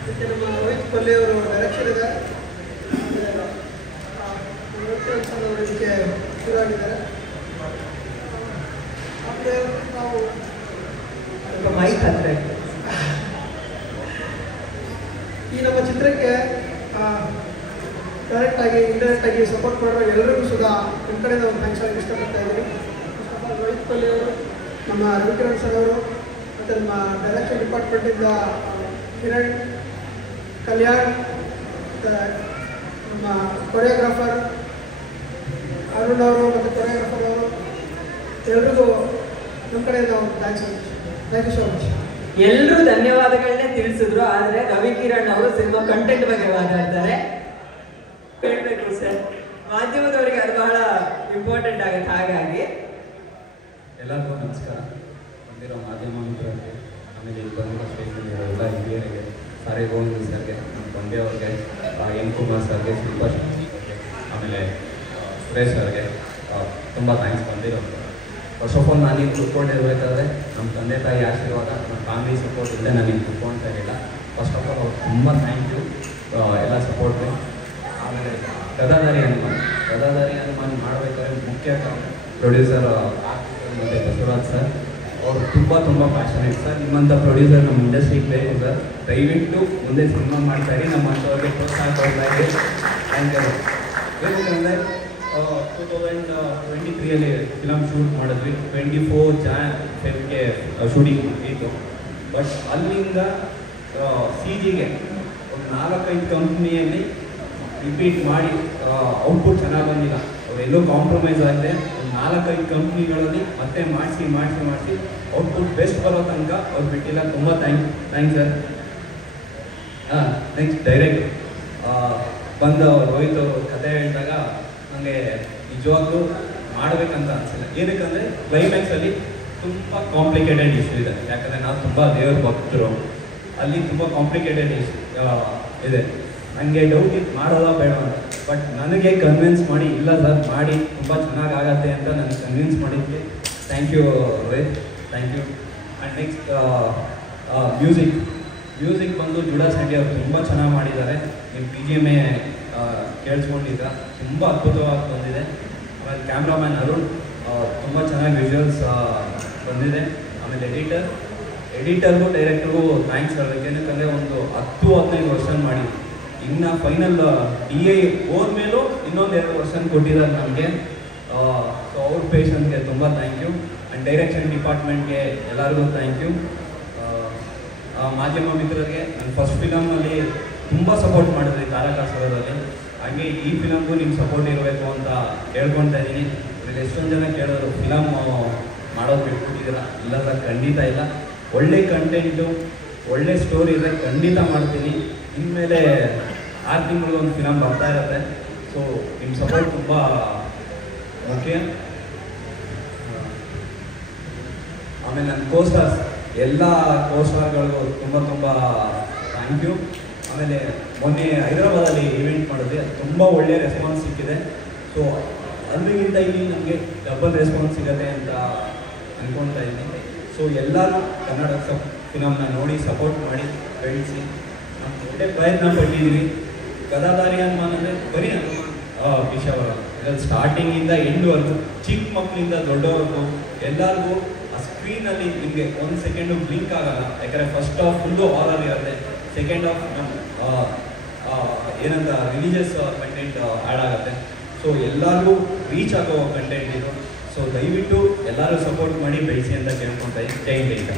ಇದಕ್ಕೆ ನಮ್ಮ ರೋಹಿತ್ ಪಲ್ಲೆಯವರು ಡೈರೆಕ್ಷನ್ ಇದೆ. ಅವರು ಇದಕ್ಕೆ ಶುರುವಾಗಿದ್ದಾರೆ. ಮತ್ತು ನಾವು ಮೈಕ್ ಹತ್ರ ಈ ನಮ್ಮ ಚಿತ್ರಕ್ಕೆ ಡೈರೆಕ್ಟಾಗಿ ಇಂಡೈರೆಕ್ಟಾಗಿ ಸಪೋರ್ಟ್ ಮಾಡಿರೋ ಎಲ್ಲರಿಗೂ ಸುಧಾ ನಿಮ್ಮ ಕಡೆಯಿಂದ ಒಂದು ಥ್ಯಾಂಕ್ಸ್ ಆಗಿ ಇಷ್ಟಪಡ್ತಾ ಇದ್ದೀನಿ. ರೋಹಿತ್ ಪಲ್ಲೆಯವರು, ನಮ್ಮ ರವಿಕಿರಣ್ ಸರ್ ಅವರು, ಮತ್ತು ನಮ್ಮ ಡೈರೆಕ್ಷನ್ ಡಿಪಾರ್ಟ್ಮೆಂಟಿಂದ ಕಿರಣ್, ಕಲ್ಯಾಣ್, ಮತ್ತು ನಮ್ಮ ಕೊರಿಯೋಗ್ರಾಫರ್ ಅರುಣ್ ಅವರು ಮತ್ತು ಕೊರಿಯೋಗ್ರಾಫರ್ ಅವರು ಎಲ್ರಿಗೂ ನಮ್ಮ ಕಡೆಯಿಂದ ಒಂದು thanks. Thank you so much. ಎಲ್ಲರೂ ಧನ್ಯವಾದಗಳನ್ನೇ ತಿಳಿಸಿದ್ರು. ಆದರೆ ರವಿ ಕಿರಣ್ ಅವರು ಸಿನಿಮಾ ಕಂಟೆಂಟ್ ಬಗ್ಗೆ ಮಾತಾಡ್ತಾರೆ. ಹೇಳ್ಬೇಕು ಸರ್, ಮಾಧ್ಯಮದವರಿಗೆ ಅದು ಬಹಳ ಇಂಪಾರ್ಟೆಂಟ್ ಆಗುತ್ತೆ. ಹಾಗಾಗಿ ಎಲ್ಲರಿಗೂ ನಮಸ್ಕಾರ. ಬಂದಿರೋ ಮಾಧ್ಯಮ ಮಿತ್ರರಿಗೆ, ಆಮೇಲೆ ಇಲ್ಲಿ ಬಂದಿರೋ ಸ್ಟೇಷನ್ ಎಲ್ಲ ಹಿರಿಯರಿಗೆ, ಸಾರಿ ಗೋವಿಂದ ಸರ್ಗೆ, ನಮ್ಮ ಬಂದೆ ಅವ್ರಿಗೆ, ಎನ್ ಕುಮಾರ್ ಸರ್ಗೆ, ಶಿಲ್ಪಾ ಸರ್ಗೆ, ಆಮೇಲೆ ಸುರೇಶ್ ಸರ್ಗೆ ತುಂಬ ಥ್ಯಾಂಕ್ಸ್ ಬಂದಿರೋ. ಫಸ್ಟ್ ಆಫ್ ಆಲ್ ನಾನೀಗ ಕೂತ್ಕೊಂಡಿರ್ಬೇಕಾದ್ರೆ ನಮ್ಮ ತಂದೆ ತಾಯಿ ಆಶೀರ್ವಾದ, ನಮ್ಮ ಫ್ಯಾಮಿಲಿ ಸಪೋರ್ಟ್ ಇಲ್ಲದೆ ನಾನೀಗ ಕೂತ್ಕೊಳ್ತಾ ಇರಲಿಲ್ಲ. ಫಸ್ಟ್ ಆಫ್ ಆಲ್ ಅವ್ರು ತುಂಬ ಥ್ಯಾಂಕ್ ಯು ಎಲ್ಲ ಸಪೋರ್ಟ್ಗೆ. ಆಮೇಲೆ ಗದಾಧಾರಿ ಹನುಮಾನ್ ಮಾಡಬೇಕಾದ್ರೆ ಮುಖ್ಯ ಪ್ರೊಡ್ಯೂಸರ್ ಮತ್ತು ಬಸವರಾಜ್ ಸರ್, ಅವರು ತುಂಬ ಪ್ಯಾಷನೇಟ್ ಸರ್. ನಿಮ್ಮಂಥ ಪ್ರೊಡ್ಯೂಸರ್ ನಮ್ಮ ಇಂಡಸ್ಟ್ರಿಗೆ ಬೇಕು ಸರ್. ದಯವಿಟ್ಟು ಮುಂದೆ ಸಿನಿಮಾ ಮಾಡ್ತಾಯಿರಿ, ನಮ್ಮ ಅಂಥವ್ರಿಗೆ ಪ್ರೋತ್ಸಾಹ ಕೊಡ್ತಾ ಇರಿ. ಆ್ಯಂಡ್ ಏನಂದರೆ 2023 ಫಿಲಮ್ ಶೂಟ್ ಮಾಡಿದ್ವಿ. 24 January ಶೂಟಿಂಗ್ ಇತ್ತು. ಬಟ್ ಅಲ್ಲಿಂದ CGಗೆ ಒಂದು 4-5 ಕಂಪ್ನಿಯಲ್ಲಿ ರಿಪೀಟ್ ಮಾಡಿ ಔಟ್ಪುಟ್ ಚೆನ್ನಾಗಿ ಬಂದಿಲ್ಲ. ಅವರೆಲ್ಲೂ ಕಾಂಪ್ರಮೈಸ್ ಆಗಿದೆ. ಒಂದು 4-5 ಕಂಪ್ನಿಗಳಲ್ಲಿ ಮತ್ತೆ ಮಾಡಿಸಿ ಔಟ್ಪುಟ್ ಬೆಸ್ಟ್ ಬರೋ ತನಕ ಅವ್ರು ಬಿಟ್ಟಿಲ್ಲ. ತುಂಬ ಥ್ಯಾಂಕ್ಸ್ ಸರ್. ನೆಕ್ಸ್ಟ್ ಡೈರೆಕ್ಟ್ ಬಂದು ರೋಹಿತ್ ಅವರು ಕತೆ ಹೇಳಿದಾಗ ನನಗೆ ನಿಜವಾಗ್ಲೂ ಮಾಡಬೇಕಂತ ಅನಿಸಿಲ್ಲ. ಏನಕ್ಕಂದರೆ ಕ್ಲೈಮ್ಯಾಕ್ಸಲ್ಲಿ ತುಂಬ ಕಾಂಪ್ಲಿಕೇಟೆಡ್ ಇಶ್ಯೂ ಇದೆ. ಯಾಕಂದರೆ ನಾವು ತುಂಬ ದೇವ್ರ ಭಕ್ತರು, ಅಲ್ಲಿ ತುಂಬ ಕಾಂಪ್ಲಿಕೇಟೆಡ್ ಇಶ್ಯೂ ಇದೆ. ನನಗೆ ಡೌಟ್ ಇತ್ತು ಮಾಡೋದಾ ಬೇಡ ಅಂತ. ಬಟ್ ನನಗೆ ಕನ್ವಿನ್ಸ್ ಮಾಡಿ ಇಲ್ಲ ಸರ್ ಮಾಡಿ ತುಂಬ ಚೆನ್ನಾಗಿ ಆಗತ್ತೆ ಅಂತ ನನಗೆ ಕನ್ವಿನ್ಸ್ ಮಾಡಿದ್ವಿ. Thank you Rohit, thank you. And next music ಬಂದು ಜುಡಾಸ್ ಆಂಟಿ ಅವರು ತುಂಬ ಚೆನ್ನಾಗಿ ಮಾಡಿದ್ದಾರೆ. ನಿಮ್ಮ BGMA ಕೇಳಿಸ್ಕೊಂಡಿದ್ದ ತುಂಬ ಅದ್ಭುತವಾಗಿ ಬಂದಿದೆ. ಆಮೇಲೆ ಕ್ಯಾಮ್ರಾಮ್ಯಾನ್ ಅರುಣ್ ತುಂಬ ಚೆನ್ನಾಗಿ ವಿಜುವಲ್ಸ್ ಬಂದಿದೆ. ಆಮೇಲೆ ಎಡಿಟರ್ಗೂ ಡೈರೆಕ್ಟರ್ಗೂ ಥ್ಯಾಂಕ್ಸ್ ಹೇಳಬೇಕು. ಏನಕ್ಕಂದರೆ ಒಂದು 10-15 ವರ್ಷನ್ ಮಾಡಿದ್ವಿ. ಇನ್ನು ಫೈನಲ್ DA ಹೋದ್ಮೇಲೂ ಇನ್ನೊಂದು 2 ವರ್ಷನ್ ಕೊಟ್ಟಿದ್ದಾರೆ ನಮಗೆ. ಸೊ ಅವ್ರ ಪೇಷನ್ಸ್ಗೆ ತುಂಬ ಥ್ಯಾಂಕ್ ಯು. ಆ್ಯಂಡ್ ಡೈರೆಕ್ಷನ್ ಡಿಪಾರ್ಟ್ಮೆಂಟ್ಗೆ ಎಲ್ಲರಿಗೂ ಥ್ಯಾಂಕ್ ಯು. ಮಾಧ್ಯಮ ಮಿತ್ರರಿಗೆ ನನ್ನ ಫಸ್ಟ್ ಫಿಲಮಲ್ಲಿ ತುಂಬ ಸಪೋರ್ಟ್ ಮಾಡಿದ್ರಿ ತಾರಕಾಸುರದಲ್ಲಿ. ಹಾಗೆ ಈ ಫಿಲಮ್ಗೂ ನಿಮ್ಮ ಸಪೋರ್ಟ್ ಇರಬೇಕು ಅಂತ ಕೇಳ್ಕೊಳ್ತಾ ಇದ್ದೀನಿ. ಇಲ್ಲಿ ಎಷ್ಟೊಂದು ಜನ ಕೇಳೋರು ಫಿಲಮ್ ಮಾಡೋದು ಬಿಟ್ಬಿಟ್ಟಿದ್ದೀರಾ. ಇಲ್ಲ ಸರ್, ಖಂಡಿತ ಇಲ್ಲ. ಒಳ್ಳೆ ಕಂಟೆಂಟು, ಒಳ್ಳೆ ಸ್ಟೋರಿ ಇದೆ, ಖಂಡಿತ ಮಾಡ್ತೀನಿ. ಇನ್ಮೇಲೆ 6 ತಿಂಗಳು ಒಂದು ಫಿಲಮ್ ಬರ್ತಾ ಇರುತ್ತೆ. ಸೊ ನಿಮ್ಮ ಸಪೋರ್ಟ್ ತುಂಬ ಮುಖ್ಯ. ಆಮೇಲೆ ನನ್ನ ಕೋಸ್ಟಾರ್ಸ್ ಎಲ್ಲ ಕೋಸ್ಟಾರ್ಗಳಿಗೂ ತುಂಬ ಥ್ಯಾಂಕ್ ಯು. ಆಮೇಲೆ ಮೊನ್ನೆ ಹೈದರಾಬಾದಲ್ಲಿ ಈವೆಂಟ್ ಮಾಡಿದ್ವಿ, ತುಂಬ ಒಳ್ಳೆಯ ರೆಸ್ಪಾನ್ಸ್ ಸಿಕ್ಕಿದೆ. ಸೊ ಅಲ್ಲಿಗಿಂತ ಇಲ್ಲಿ ನಮಗೆ ಡಬಲ್ ರೆಸ್ಪಾನ್ಸ್ ಸಿಗುತ್ತೆ ಅಂತ ಅಂದ್ಕೊಳ್ತಾ ಇದ್ದೀನಿ. ಸೊ ಎಲ್ಲರೂ ಕನ್ನಡ ಫಿಲಮ್ನ ನೋಡಿ ಸಪೋರ್ಟ್ ಮಾಡಿ ಬೆಳೆಸಿ. ನಾವು ಒಳ್ಳೆ ಪ್ರಯತ್ನ ಪಟ್ಟಿದ್ದೀವಿ. ಗದಾಧಾರಿ ಹನುಮಾನ್ ಅಂದರೆ ಬರೀ ಕಿಶೋರ್ ಇದರಲ್ಲಿ ಸ್ಟಾರ್ಟಿಂಗಿಂದ ಎಂಡ್ವರೆಗೂ ಚಿಕ್ಕ ಮಕ್ಕಳಿಂದ ದೊಡ್ಡವರೆಗೂ ಎಲ್ಲರಿಗೂ ಆ ಸ್ಕ್ರೀನಲ್ಲಿ ನಿಮಗೆ 1 ಸೆಕೆಂಡು ಬ್ಲಿಂಕ್ ಆಗಲ್ಲ. ಯಾಕಂದರೆ ಫಸ್ಟ್ ಹಾಫ್ ಫುಲ್ಲು ಹಾರರ್ ಇರುತ್ತೆ, ಸೆಕೆಂಡ್ ಹಾಫ್ ಏನಂತ ರಿಲಿಜಿಯಸ್ ಕಂಟೆಂಟ್ ಆ್ಯಡ್ ಆಗುತ್ತೆ. ಸೊ ಎಲ್ಲರಿಗೂ ರೀಚ್ ಆಗೋ ಕಂಟೆಂಟ್ ಇದು. ಸೊ ದಯವಿಟ್ಟು ಎಲ್ಲರೂ ಸಪೋರ್ಟ್ ಮಾಡಿ ಬೆಳೆಸಿ ಅಂತ ಕೇಳ್ಕೊತಾ ಇದ್ದೀನಿ. ಜೈ ಹಿಂದ್.